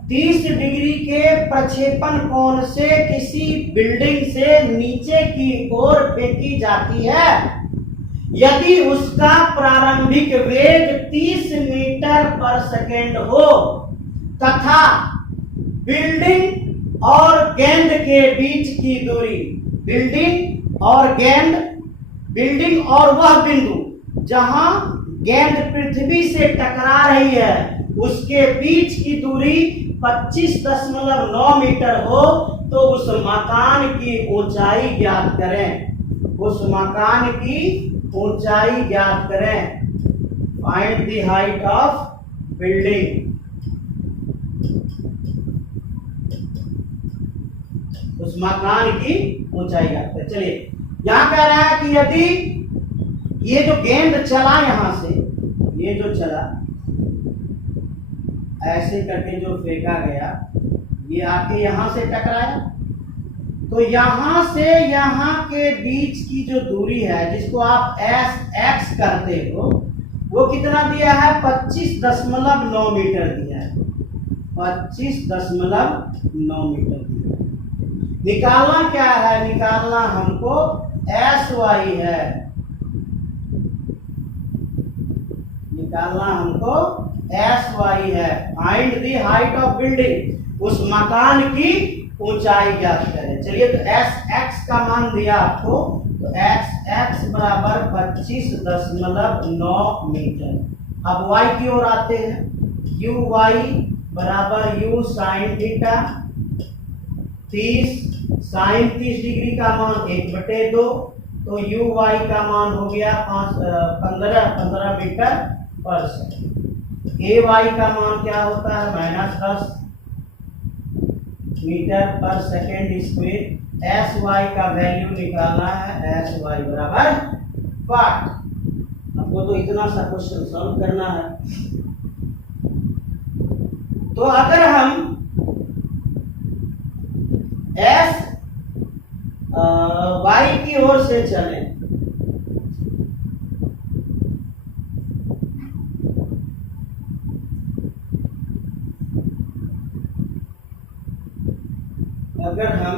30 डिग्री के प्रक्षेपण कोण से किसी बिल्डिंग से नीचे की ओर फेंकी जाती है। यदि उसका प्रारंभिक वेग 30 मीटर पर सेकेंड हो तथा बिल्डिंग और गेंद के बीच की दूरी, बिल्डिंग और वह बिंदु जहां गेंद पृथ्वी से टकरा रही है उसके बीच की दूरी 25.9 मीटर हो, तो उस मकान की ऊंचाई ज्ञात करें। उस मकान की ऊंचाई ज्ञात करें। Find the height of building. उस मकान की ऊंचाई ज्ञात करें। चलिए यहां कह रहा है कि यदि ये जो गेंद चला, यहां से ये जो चला, ऐसे करके जो फेंका गया, ये आके यहां से टकराया, तो यहां से यहां के बीच की जो दूरी है जिसको आप एक्स करते हो, वो कितना दिया है? 25.9 मीटर दिया है। 25.9 मीटर दिया है। निकालना क्या है, निकालना हमको एस वाई है, निकालना हमको एस वाई है। Find the height of building, उस मकान की ऊंचाई ज्ञात करें। चलिए तो एस एक्स का मान दिया आपको, तो एक्स एक्स बराबर 25.9 मीटर। अब वाई की ओर आते हैं, यू वाई बराबर u sign theta 30, sine 30 degree का मान 1/2, तो यू वाई का मान हो गया 15 मीटर पर सेकंड। ए वाई का मान क्या होता है, -10 मीटर पर सेकेंड स्क्वायर। एस वाई का वैल्यू निकालना है, एस वाई बराबर 5। आपको तो इतना सा क्वेश्चन सॉल्व करना है। तो अगर हम एस वाई की ओर से चलें, अगर हम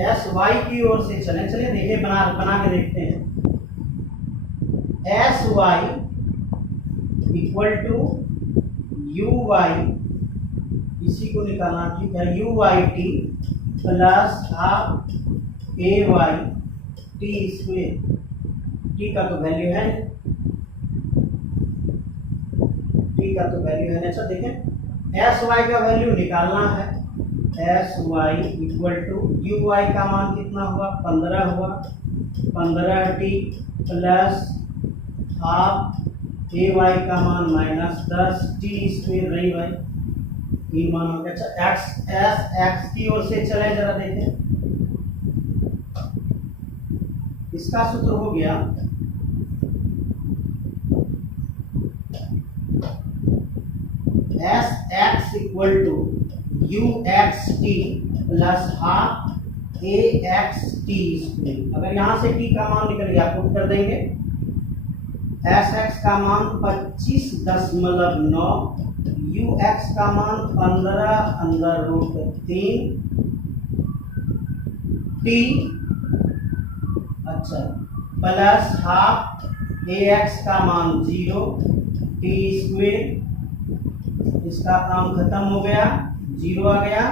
एस वाई की ओर से चलें, चलिए देखिए बना के देखते हैं। S y equal to u y, इसी को निकालना, ठीक है, u y t plus half a y t square. T का तो वैल्यू है, टी का तो वैल्यू है। अच्छा देखें, एस वाई का वैल्यू निकालना है, s y equal to u y का मान कितना हुआ, 15 हुआ, 15 t plus half a y का मान -10 टी स्क्वायर रही भाई, ये मान हो गया। अच्छा एक्स एस एक्स की ओर से चले, जरा देखें, इसका सूत्र हो गया s x equal to u x t plus half a x t square. अगर यहां से टी का मान निकल गया, पुट कर देंगे, एस एक्स का मान 25.9, यू एक्स का मान 15√3 टी, अच्छा प्लस हाफ ए एक्स का मान 0 टी स्क्वायर। इसका काम खत्म हो गया, 0 आ गया,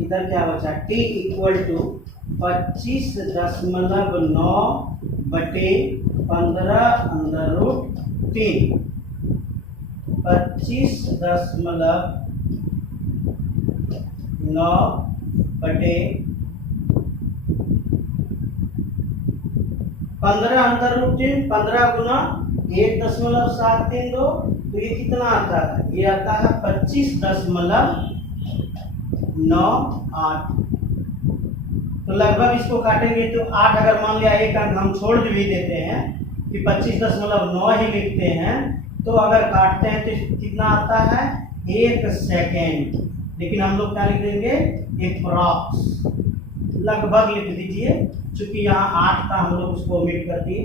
इधर क्या बचा, t इक्वल टू 25.9 बटे 15√3, 25.9 बटे 15√3, 15 गुना 1.732, तो ये कितना आता है, ये आता है 25.98। तो लगभग इसको काटेंगे तो 8, अगर मान लिया एक अंक हम छोड़ भी देते हैं कि 25.9 ही लिखते हैं, तो अगर काटते हैं तो कितना आता है, 1 सेकेंड। लेकिन हम लोग क्या लिख देंगे, अप्रॉक्स, लगभग लिख दीजिए, चूंकि यहाँ 8 था हम लोग उसको ओमिट कर दिए।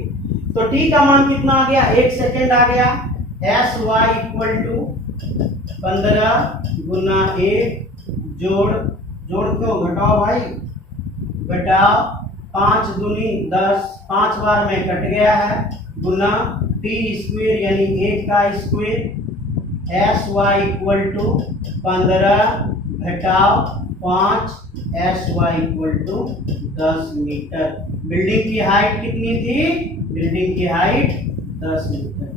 तो टी का मान कितना आ गया, 1 सेकेंड आ गया। एस वाई इक्वल टू 15 गुना 1 जोड़ क्यों, घटाओ भाई, घटाओ 5 दूनी 10, 5 बार में कट गया है, गुना टी स्क्वायर यानी 1 का square. S y equal to 15 घटाओ 5, s y equal to 10 metre. Building की हाइट कितनी थी, बिल्डिंग की हाइट 10 मीटर।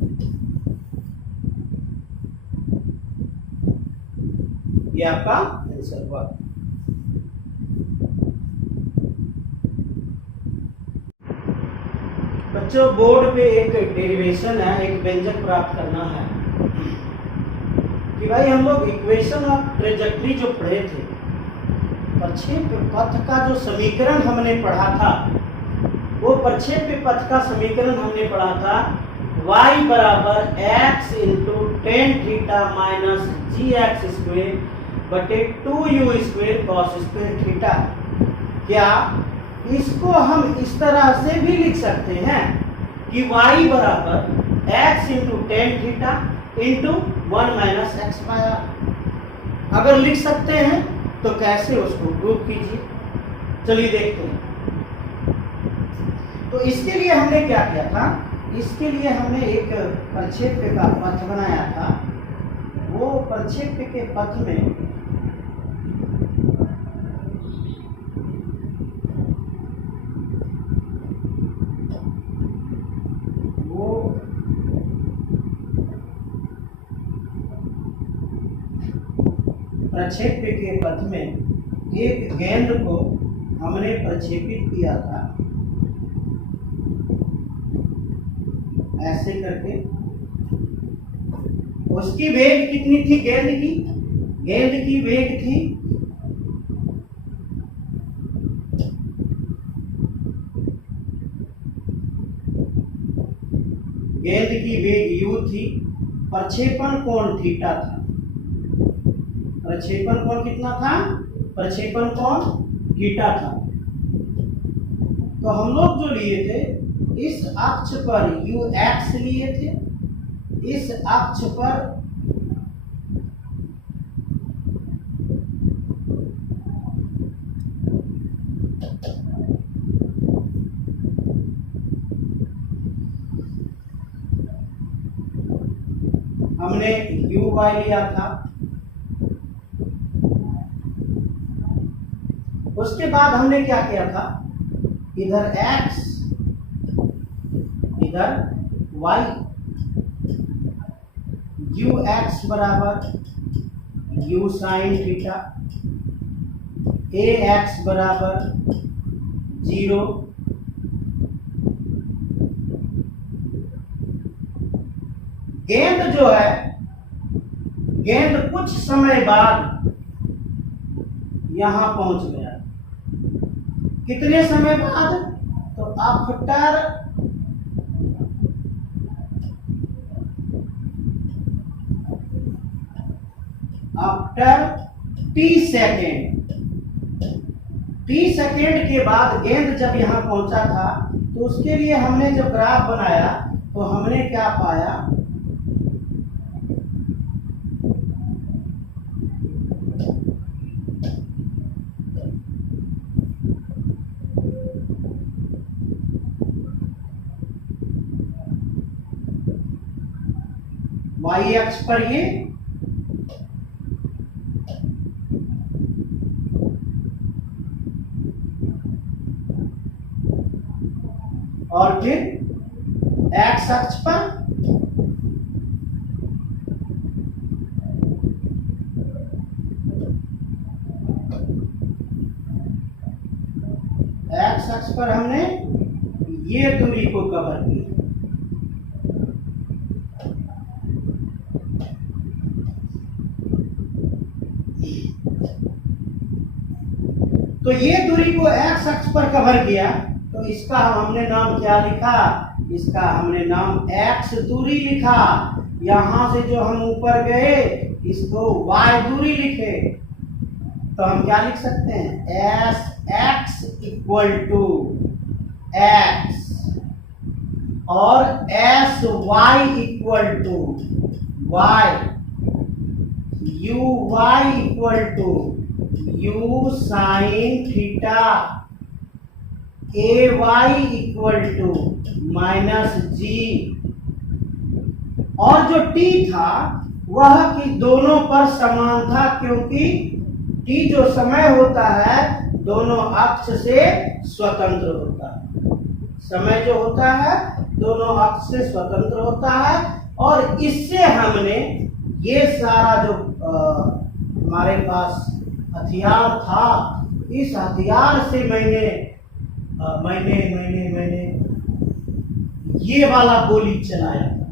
ये आपका आंसर हुआ। बच्चों बोर्ड पे एक डेरिवेशन है, एक व्यंजक प्राप्त करना है कि भाई हम लोग इक्वेशन ऑफ ट्रेजेक्टरी जो पढ़े थे, प्रक्षेप पथ का जो समीकरण हमने पढ़ा था, वो प्रक्षेप पथ का समीकरण हमने पढ़ा था y बराबर x into tan theta minus g x square बटे 2u square cos square theta. क्या इसको हम इस तरह से भी लिख सकते हैं कि y बराबर x into tan theta into 1 minus x by r? अगर लिख सकते हैं तो कैसे उसको प्रूव कीजिए। चलिए देखते हैं। तो इसके लिए हमने क्या किया था, इसके लिए हमने एक प्रक्षेप्य का पथ बनाया था। वो प्रक्षेप्य के पथ में प्रक्षेप्य के पथ में एक गेंद को हमने प्रक्षेपित किया था ऐसे करके। उसकी वेग कितनी थी गेंद की? गेंद की वेग थी u थी। प्रक्षेपण कोण थीटा था। प्रक्षेपण कोण कितना था? प्रक्षेपण कोण थीटा था। तो हम लोग जो लिए थे, इस अक्ष पर ux लिए थे, इस अक्ष पर हमने uy लिया था। उसके बाद हमने क्या किया था, इधर x इधर y, ux बराबर u साइन थीटा, ax बराबर 0, गेंद जो है, गेंद कुछ समय बाद यहां पहुंच गया। कितने समय बाद? तो after T second, T second के बाद गेंद जब यहां पहुंचा था, तो उसके लिए हमने जब ग्राफ बनाया तो हमने क्या पाया, y अक्ष पर ये और फिर x अक्ष पर हमने ये दूरी को कवर किया। तो ये दूरी को x अक्ष पर कवर किया, तो इसका हमने नाम क्या लिखा? इसका हमने नाम x दूरी लिखा। यहां से जो हम ऊपर गए, इसको y दूरी लिखे, तो हम क्या लिख सकते हैं? S x equal to x और s y equal to y, u y equal to u sign theta, a y equal to minus g. और जो टी था वह कि दोनों पर समान था, क्योंकि टी जो समय होता है दोनों अक्ष से स्वतंत्र होता है। समय जो होता है दोनों अक्ष से स्वतंत्र होता है। और इससे हमने ये सारा जो हमारे पास हथियार था, इस हथियार से मैंने ये वाला गोली चलाया था।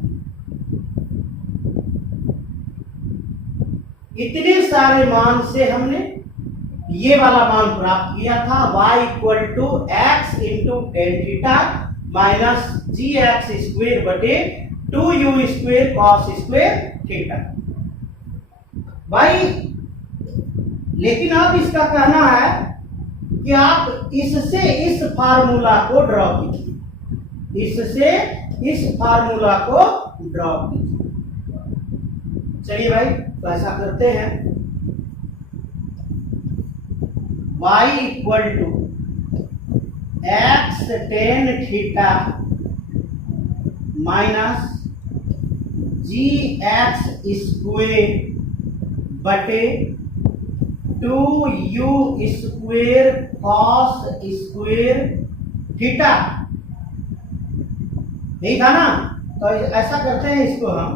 इतने सारे मान से हमने ये वाला मान प्राप्त किया था, y equal to x into tan theta minus g x square बटे 2u square cos square theta. भाई लेकिन अब इसका कहना है कि आप इससे इस फार्मूला को ड्रॉ कीजिए, इससे इस फार्मूला को ड्रॉ कीजिए। चलिए भाई तो ऐसा करते हैं। y equal to x tan theta minus g x square बटे 2u square cos square theta. यही था ना? तो ऐसा करते हैं, इसको हम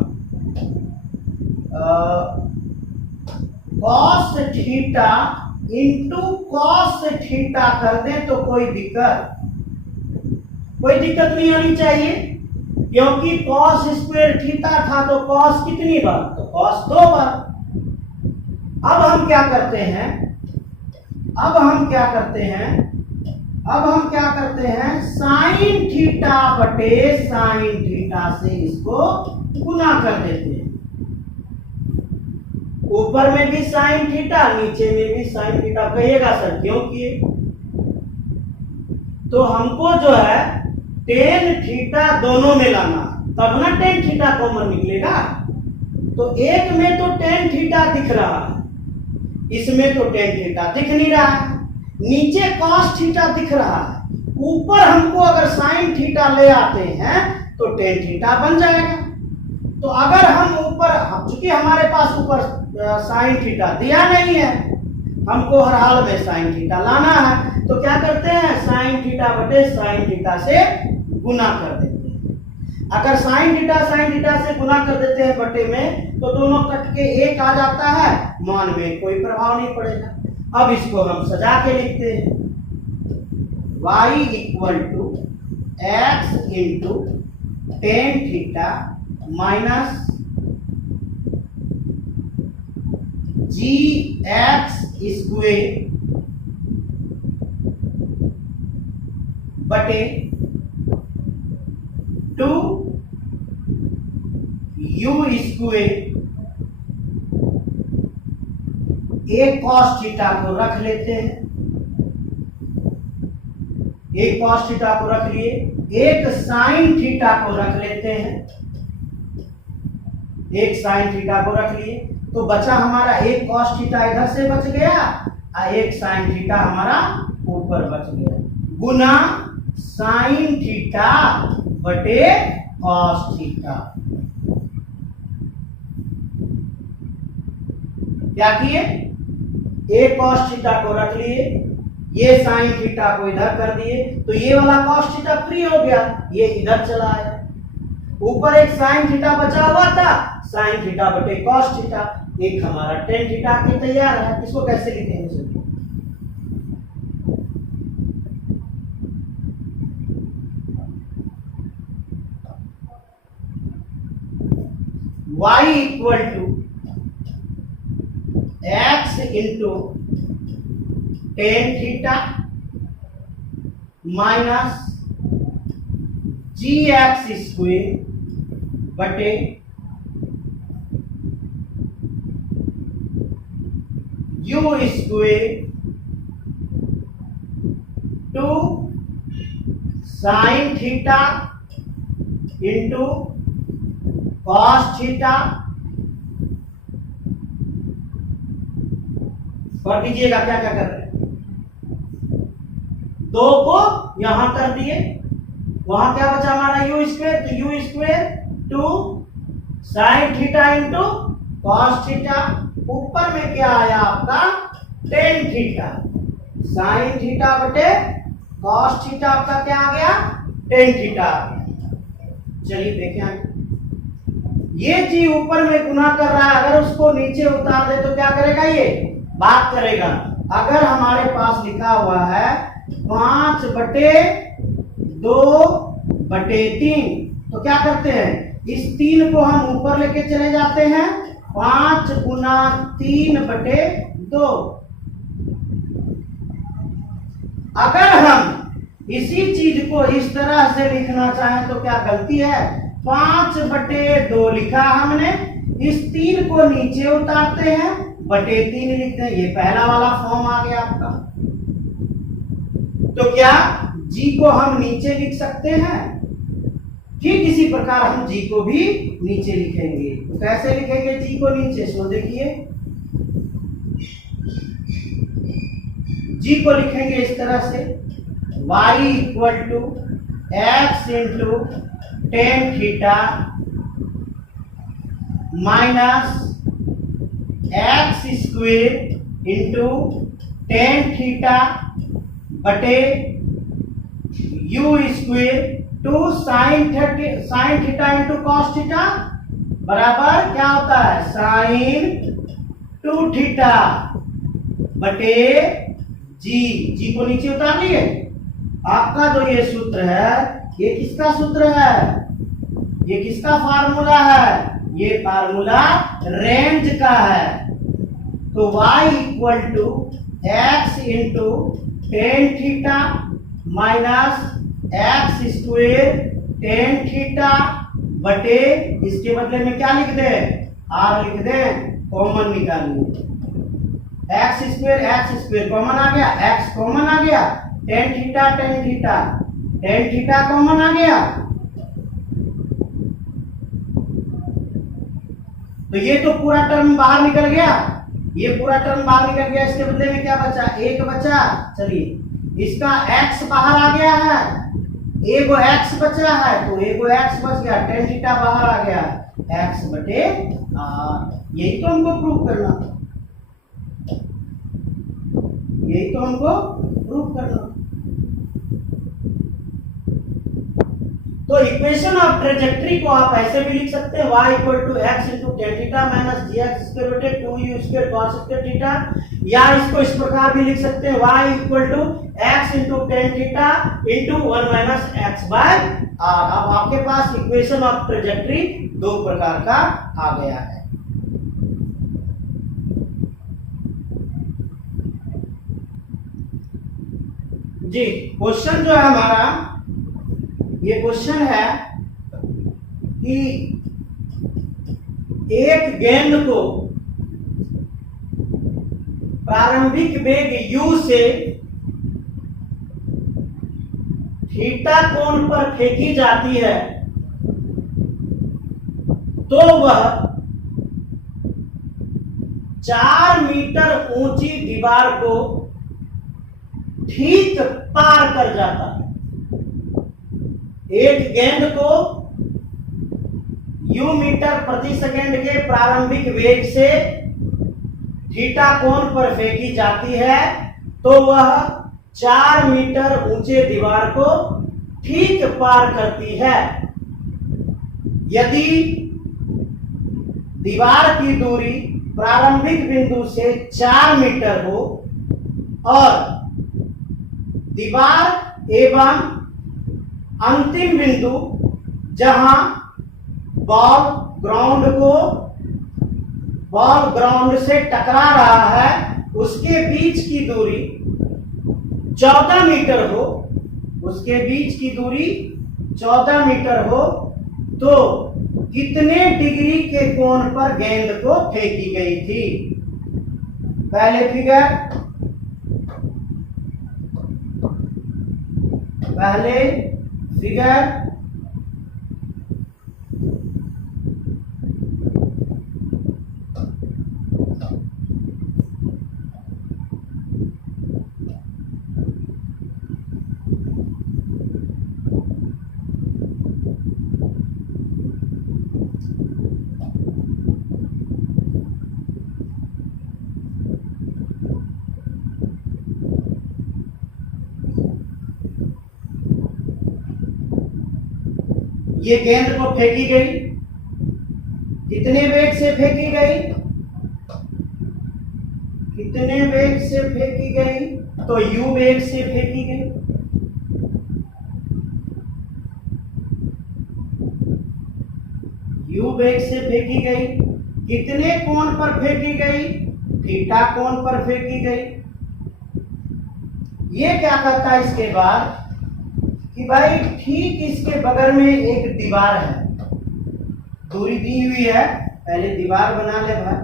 cos theta into cos theta कर दें तो कोई दिक्कत नहीं आनी चाहिए, क्योंकि कॉस स्क्वायर थीटा था तो कॉस कितनी बार? तो कॉस 2 बार। अब हम क्या करते हैं साइन थीटा बटे साइन थीटा से इसको गुना कर देते हैं। ऊपर में भी साइन थीटा, नीचे में भी साइन थीटा। कहिएगा सर क्यों किए? तो हमको जो है टेन थीटा दोनों में लाना, तब ना टेन थीटा कॉमन निकलेगा। तो एक में तो टेन थीटा दिख रहा है, इसमें तो टेन थीटा दिख नहीं रहा है, नीचे कॉस थीटा दिख रहा है, ऊपर हमको अगर साइन थीटा ले आते हैं तो टेन थीटा बन जाएगा। तो अगर हम ऊपर, चूंकि हमारे पास ऊपर साइन थीटा दिया नहीं है, हमको हर हाल में साइन थीटा लाना है, तो क्या करते हैं साइन थीटा बटे साइन थीटा से गुना कर देते हैं। अगर साइन थीटा से गुना कर देते हैं बटे में, तो दोनों कट के एक आ जाता है, मान में कोई प्रभाव नहीं पड़ेगा। अब इसको हम सजा के लिखते हैं, y equal to x into tan theta minus g x square बटे 2 यू स्क्वेर। एक कॉस थीटा को रख लेते हैं, एक कॉस थीटा को रख लिए, एक साइन थीटा को रख लेते हैं, एक साइन थीटा को रख लिए, तो बचा हमारा एक कॉस थीटा इधर से बच गया और एक साइन थीटा हमारा ऊपर बच गया, गुना साइन थीटा बटे कॉस थीटा। क्या किए? एक कॉस थीटा को रख लिए, ये साइन थीटा को इधर कर दिए, तो ये वाला कॉस थीटा फ्री हो गया, ये इधर चला आया। ऊपर एक साइन थीटा बचा हुआ था, साइन थीटा बटे कॉस थीटा, एक हमारा टेन थीटा के तैयार है। इसको कैसे लिखेंगे? y equal to x into tan theta minus g x square बटे u square two sign theta into cos theta. कर दीजिएगा क्या क्या कर रहे हैं, दो को यहां कर दिए, वहां क्या बचा हमारा यू स्क्वेर, तो u square two sign theta into cos theta, ऊपर में क्या आया आपका टेन थीटा, साइन थीटा बटे कॉस थीटा आपका क्या आ गया, टेन थीटा आ गया। चलिए देखें, ये जी ऊपर में गुना कर रहा है, अगर उसको नीचे उतार दे तो क्या करेगा, ये बात करेगा। अगर हमारे पास लिखा हुआ है 5/2/3, तो क्या करते हैं, इस 3 को हम ऊपर लेके चले जाते हैं, 5 गुना 3/2। अगर हम इसी चीज को इस तरह से लिखना चाहें तो क्या गलती है, 5/2 लिखा हमने, इस 3 को नीचे उतारते हैं, बटे 3 लिखते हैं, ये पहला वाला फॉर्म आ गया आपका। तो क्या जी को हम नीचे लिख सकते हैं? ठीक इसी प्रकार हम जी को भी नीचे लिखेंगे। तो कैसे लिखेंगे जी को नीचे, सो देखिए, जी को लिखेंगे इस तरह से, y equal to x into tan theta minus x square into tan theta बटे u square two sign theta into cos theta बराबर क्या होता है साइन 2 थीटा बटे जी को नीचे उतार लिए। आपका जो ये सूत्र है ये किसका सूत्र है, ये किसका फार्मूला है, ये फार्मूला रेंज का है। तो y equal to x into tan theta minus x square tan theta बटे इसके बदले में क्या लिख दे r लिख दे, कॉमन निकालिए। एक्स स्क्वेर कॉमन आ गया, एक्स कॉमन आ गया, टेन थीटा कॉमन आ गया। तो ये तो पूरा टर्म बाहर निकल गया, ये पूरा टर्म बाहर निकल गया। इसके बदले में क्या बचा, एक बचा। चलिए इसका x बाहर आ गया है, एगो x बचा है तो एगो x बच गया, टेन थीटा बाहर आ गया, x बटे r। यही तो हमको प्रूव करना था, यही तो हमको प्रूव करना। तो इक्वेशन ऑफ ट्रेजेक्ट्री को आप ऐसे भी लिख सकते हैं y equal to x into tan theta minus g x square बटे 2u square cos square theta, या इसको इस प्रकार भी लिख सकते हैं y equal to x into tan theta into 1 minus x by r. अब आपके पास इक्वेशन ऑफ ट्रेजेक्ट्री दो प्रकार का आ गया है। जी क्वेश्चन जो है हमारा, ये क्वेश्चन है कि एक गेंद को प्रारंभिक वेग u से थीटा कोण पर फेंकी जाती है तो वह 4 मीटर ऊंची दीवार को ठीक पार कर जाता है। एक गेंद को u मीटर प्रति सेकंड के प्रारंभिक वेग से थीटा कोण पर फेंकी जाती है तो वह 4 मीटर ऊंचे दीवार को ठीक पार करती है। यदि दीवार की दूरी प्रारंभिक बिंदु से 4 मीटर हो और दीवार एवं अंतिम बिंदु जहां बॉल ग्राउंड से टकरा रहा है उसके बीच की दूरी 14 मीटर हो, उसके बीच की दूरी 14 मीटर हो तो कितने डिग्री के कोण पर गेंद को फेंकी गई थी। पहले फिगर ये गेंद को फेंकी गई, कितने वेग से फेंकी गई, कितने वेग से फेंकी गई, तो u वेग से फेंकी गई। u वेग से फेंकी गई, कितने कोण पर फेंकी गई, थीटा कोण पर फेंकी गई। ये क्या करता है इसके बाद कि भाई ठीक इसके बगल में एक दीवार है, दूरी दी हुई है, पहले दीवार बना ले भाई।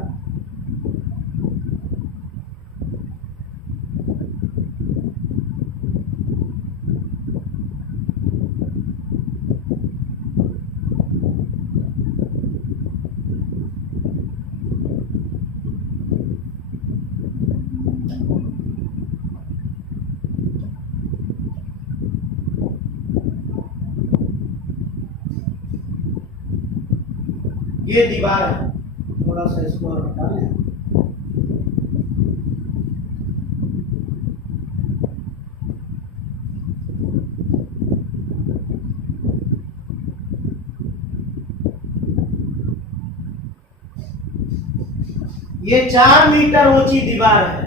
ये दीवार है, थोड़ा सा इसको और हटा लें। ये 4 मीटर ऊंची दीवार है।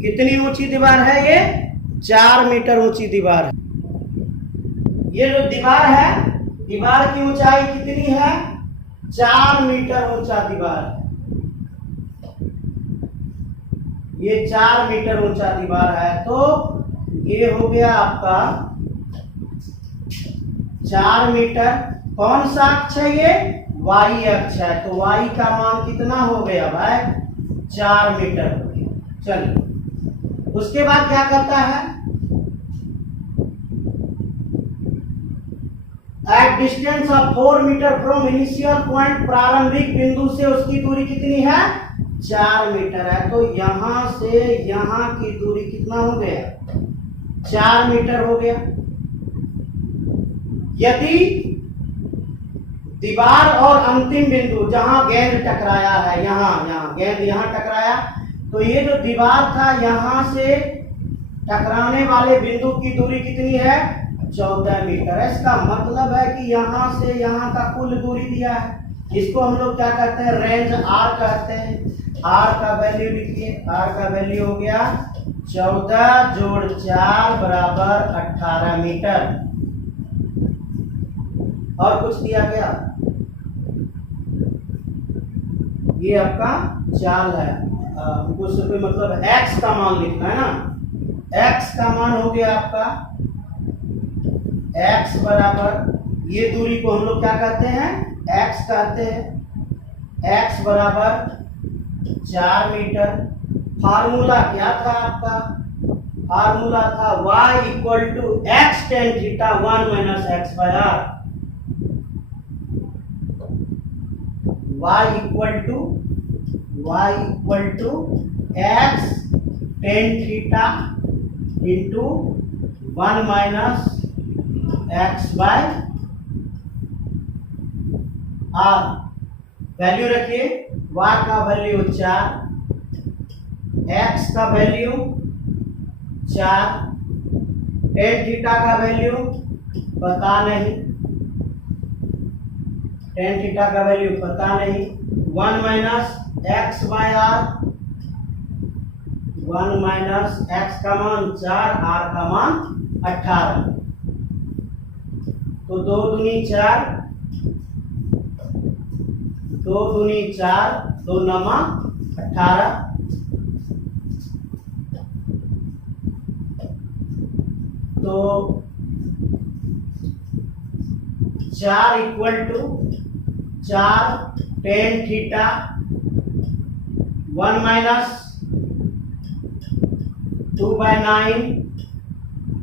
कितनी ऊंची दीवार है ये? 4 मीटर ऊंची दीवार है। ये जो दीवार है, दीवार की ऊंचाई कितनी है? 4 मीटर ऊंचा दीवार है। ये 4 मीटर ऊंचा दीवार है, तो ये हो गया आपका 4 मीटर। कौन सा अक्ष है ये? वाई अक्ष है, तो वाई का मान कितना हो गया भाई? 4 मीटर हो गया। चलिए, उसके बाद क्या करता है? At distance of 4 metre from initial point, प्रारंभिक बिंदु से उसकी दूरी कितनी है? 4 मीटर है। तो यहां से यहां की दूरी कितना हो गया? 4 मीटर हो गया। यदि दीवार और अंतिम बिंदु जहां गेंद टकराया है, यहां गेंद यहां टकराया, तो ये जो दीवार था यहां से टकराने वाले बिंदु की दूरी कितनी है? 14 मीटर। इसका मतलब है कि यहां से यहां का कुल दूरी दिया है। इसको हम लोग क्या कहते हैं? रेंज आर कहते हैं। आर का वैल्यू लिखिए। आर का वैल्यू हो गया 14 जोड़ 4 बराबर 18 मीटर। और कुछ दिया गया? ये आपका चाल है, हमको उससे कोई मतलब x का मान लिखना है ना। x का मान हो गया आपका x बराबर, ये दूरी को हम लोग क्या कहते हैं? x कहते हैं। x बराबर 4 मीटर। फार्मूला क्या था आपका? फार्मूला था y equal to x tan theta 1 minus x by r. y equal to x tan theta into 1 minus x by r. Value रखिए, y का वैल्यू 4, x का वैल्यू 4, टेन थीटा का value पता नहीं, टेन थीटा का value पता नहीं। 1 minus x by r, 1 minus x का मान 4, आर का मान 18। तो 2 दूनी 4, 2 दूनी 4, 2 नमा 18। तो 4 equal to 4 tan theta 1 minus 2/9,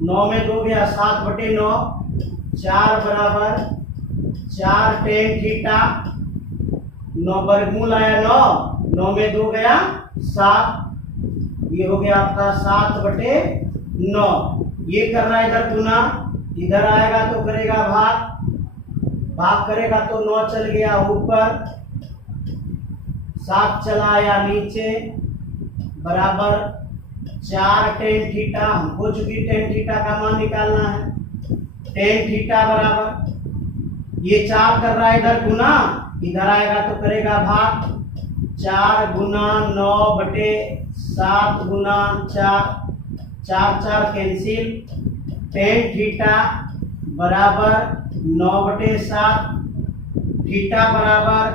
9 में 2 गया 7/9, 4 बराबर 4 टेन थीटा, 9 वर्गमूल आया 9, 9 में 2 गया 7, ये हो गया आपका 7/9। ये कर रहा है इधर गुना, इधर आएगा तो करेगा भाग, भाग करेगा तो 9 चल गया ऊपर, 7 चला आया नीचे, बराबर 4 टेन थीटा। हमको चूंकि टेन थीटा का मान निकालना है, टेन थीटा बराबर ये 4 कर रहा है इधर गुना, इधर आएगा तो करेगा भाग, 4 गुना 9/7 गुना 4, 4 4 कैंसिल, टेन थीटा बराबर 9/7, थीटा बराबर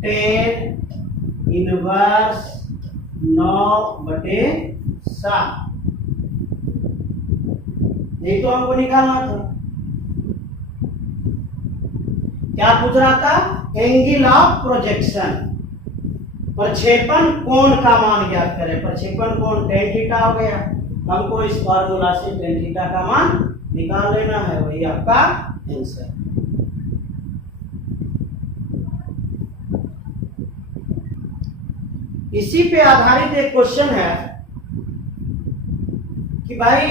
10 इनवर्स 9/7। यही तो हमको निकालना था। क्या पूछ रहा था? एंगल ऑफ प्रोजेक्शन, प्रक्षेपण कोण का मान ज्ञात करें। प्रक्षेपण कोण टेन थीटा हो गया, हमको इस फार्मूला से टेन थीटा का मान निकाल लेना है, वही आपका आंसर। इसी पे आधारित एक क्वेश्चन है कि भाई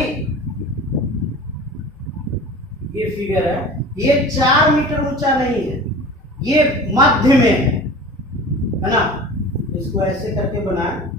ये फिगर है, ये 4 मीटर ऊंचा नहीं है, ये मध्य में है ना, इसको ऐसे करके बनाए।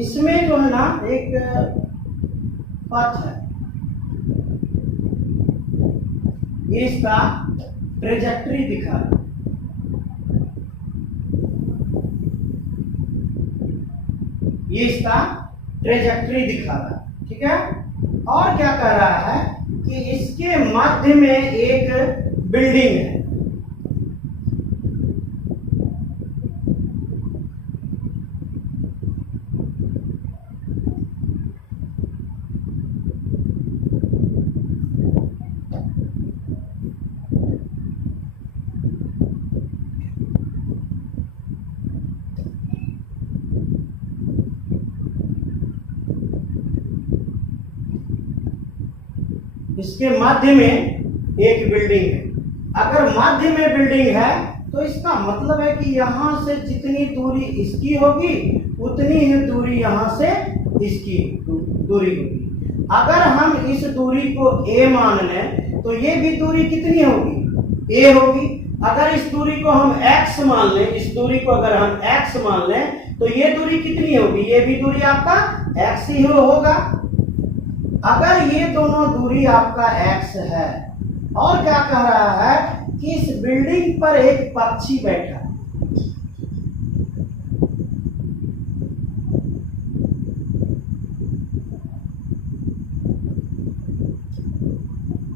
इसमें जो है ना एक पथ है, ये इसका ट्रेजेक्ट्री दिखा रहा है। ये इसका ट्रेजेक्ट्री दिखा रहा है, ठीक है। और क्या कह रहा है कि इसके मध्य में एक बिल्डिंग है। इसके मध्य में एक बिल्डिंग है। अगर मध्य में बिल्डिंग है तो इसका मतलब है कि यहां से जितनी दूरी इसकी होगी उतनी ही दूरी यहां से इसकी दूरी होगी। अगर हम इस दूरी को a मान लें तो ये भी दूरी कितनी होगी, a होगी। अगर इस दूरी को हम x मान लें, इस दूरी को अगर हम x मान लें तो ये दूरी कितनी होगी, ये भी दूरी आपका x ही होगा। अगर ये दोनों दूरी आपका x है, और क्या कह रहा है कि इस बिल्डिंग पर एक पक्षी बैठा है।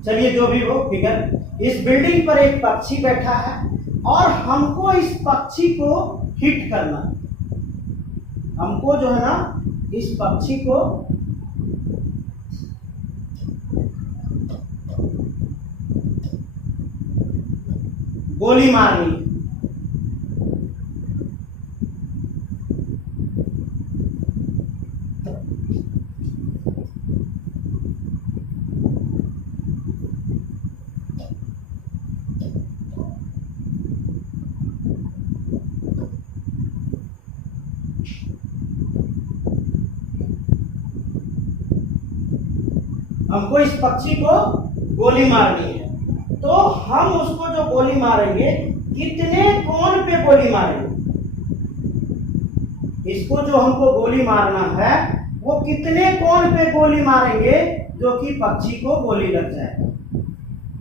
चलिए जो भी हो फिगर, इस बिल्डिंग पर एक पक्षी बैठा है और हमको इस पक्षी को हिट करना, हमको जो है ना इस पक्षी को गोली मारनी। हमको इस पक्षी को गोली मारनी है, तो हम उसको जो गोली मारेंगे कितने कोण पे गोली मारेंगे, इसको जो हमको गोली मारना है वो कितने कोण पे गोली मारेंगे जो कि पक्षी को गोली लग जाए।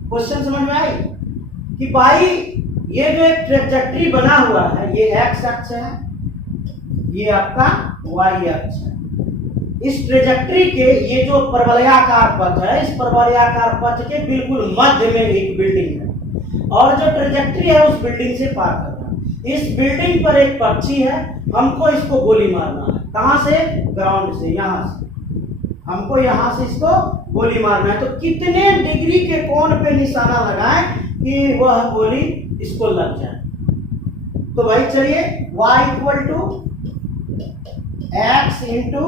क्वेश्चन समझ में आई कि भाई ये जो एक ट्रेजेक्ट्री बना हुआ है, ये एक्स अक्ष है, ये आपका वाई अक्ष है। इस ट्रेजेक्ट्री के ये जो परवलयाकार पथ है, इस परवलयाकार पथ के बिल्कुल मध्य में एक बिल्डिंग है और जो ट्रेजेक्ट्री है उस बिल्डिंग से पार करना है। इस बिल्डिंग पर एक पक्षी है, हमको इसको गोली मारना है। कहां से, ग्राउंड से, यहां से हमको यहां से इसको गोली मारना है। तो कितने डिग्री के कोण पे निशाना लगाएं कि वह गोली इसको लग जाए। तो भाई चलिए y equal to x into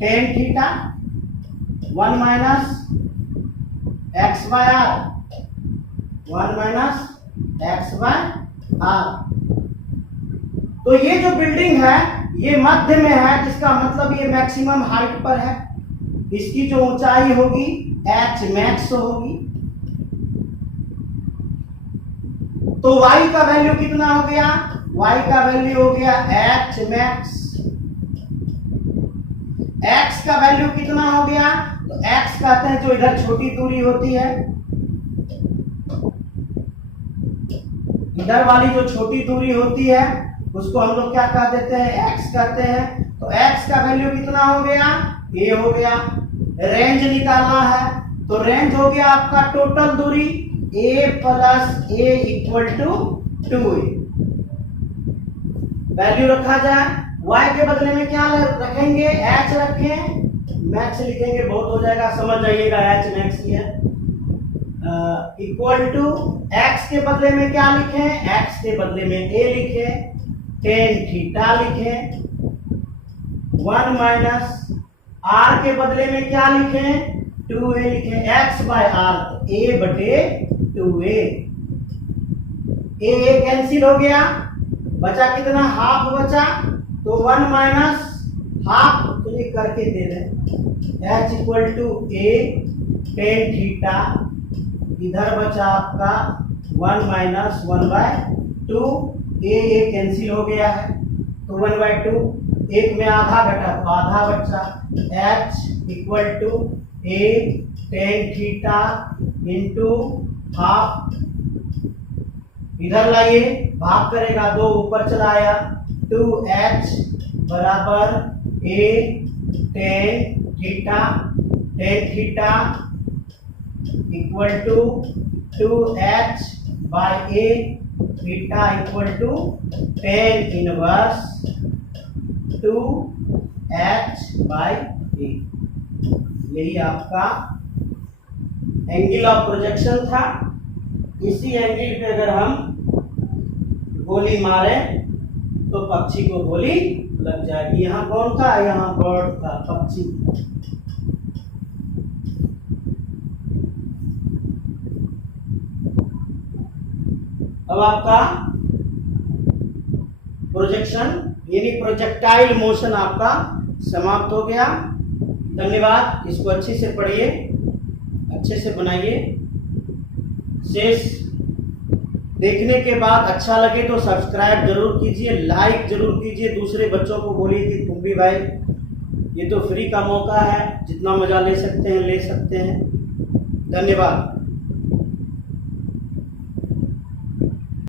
tan theta 1 minus x by r, 1 minus x by r. तो ये जो बिल्डिंग है ये मध्य में है, जिसका मतलब ये मैक्सिमम हाइट पर है। इसकी जो ऊंचाई होगी h मैक्स होगी। तो y का वैल्यू कितना हो गया, y का वैल्यू हो गया h मैक्स। x का वैल्यू कितना हो गया, तो x कहते हैं जो इधर छोटी दूरी होती है, इधर वाली जो छोटी दूरी होती है उसको हम लोग क्या कह देते हैं, x कहते हैं। तो x का वैल्यू कितना हो गया, a हो गया। रेंज निकालना है तो रेंज हो गया आपका टोटल दूरी a plus a equal to 2a। Value रखा जाए, y के बदले में क्या रखेंगे, h रखें, मैक्स लिखेंगे बहुत हो जाएगा, समझ जाइएगा h मैक्स ही है। इक्वल टू x के बदले में क्या लिखें, x के बदले में a लिखें, टेन थीटा लिखें। 1 माइनस r के बदले में क्या लिखें, 2a लिखें। x बाय r a बटे 2a। a कैंसिल हो गया, बचा कितना, हाफ बचा, तो 1 माइनस हाफ क्लिक करके दे दें, h equal to a tan theta, इधर बचा आपका 1 माइनस 1 बाय 2, a कैंसिल हो गया है तो 1 बाय 2, एक में आधा घटा तो आधा बचा, h equal to a tan theta into half, इधर लाइए भाग करेगा, 2 ऊपर चला आया, 2h बराबर a tan theta equal to 2h by a, थीटा equal to tan inverse 2h by a। यही आपका एंगल ऑफ प्रोजेक्शन था। इसी एंगल पे अगर हम गोली मारे तो पक्षी को गोली लग जाएगी। यहाँ कौन था, यहाँ बर्ड था, पक्षी। अब आपका प्रोजेक्शन यानी प्रोजेक्टाइल मोशन आपका समाप्त हो गया। धन्यवाद। इसको अच्छे से पढ़िए, अच्छे से बनाइए। शेष देखने के बाद अच्छा लगे तो सब्सक्राइब जरूर कीजिए, लाइक जरूर कीजिए, दूसरे बच्चों को बोलिए कि तुम भी भाई, ये तो फ्री का मौका है, जितना मजा ले सकते हैं ले सकते हैं। धन्यवाद।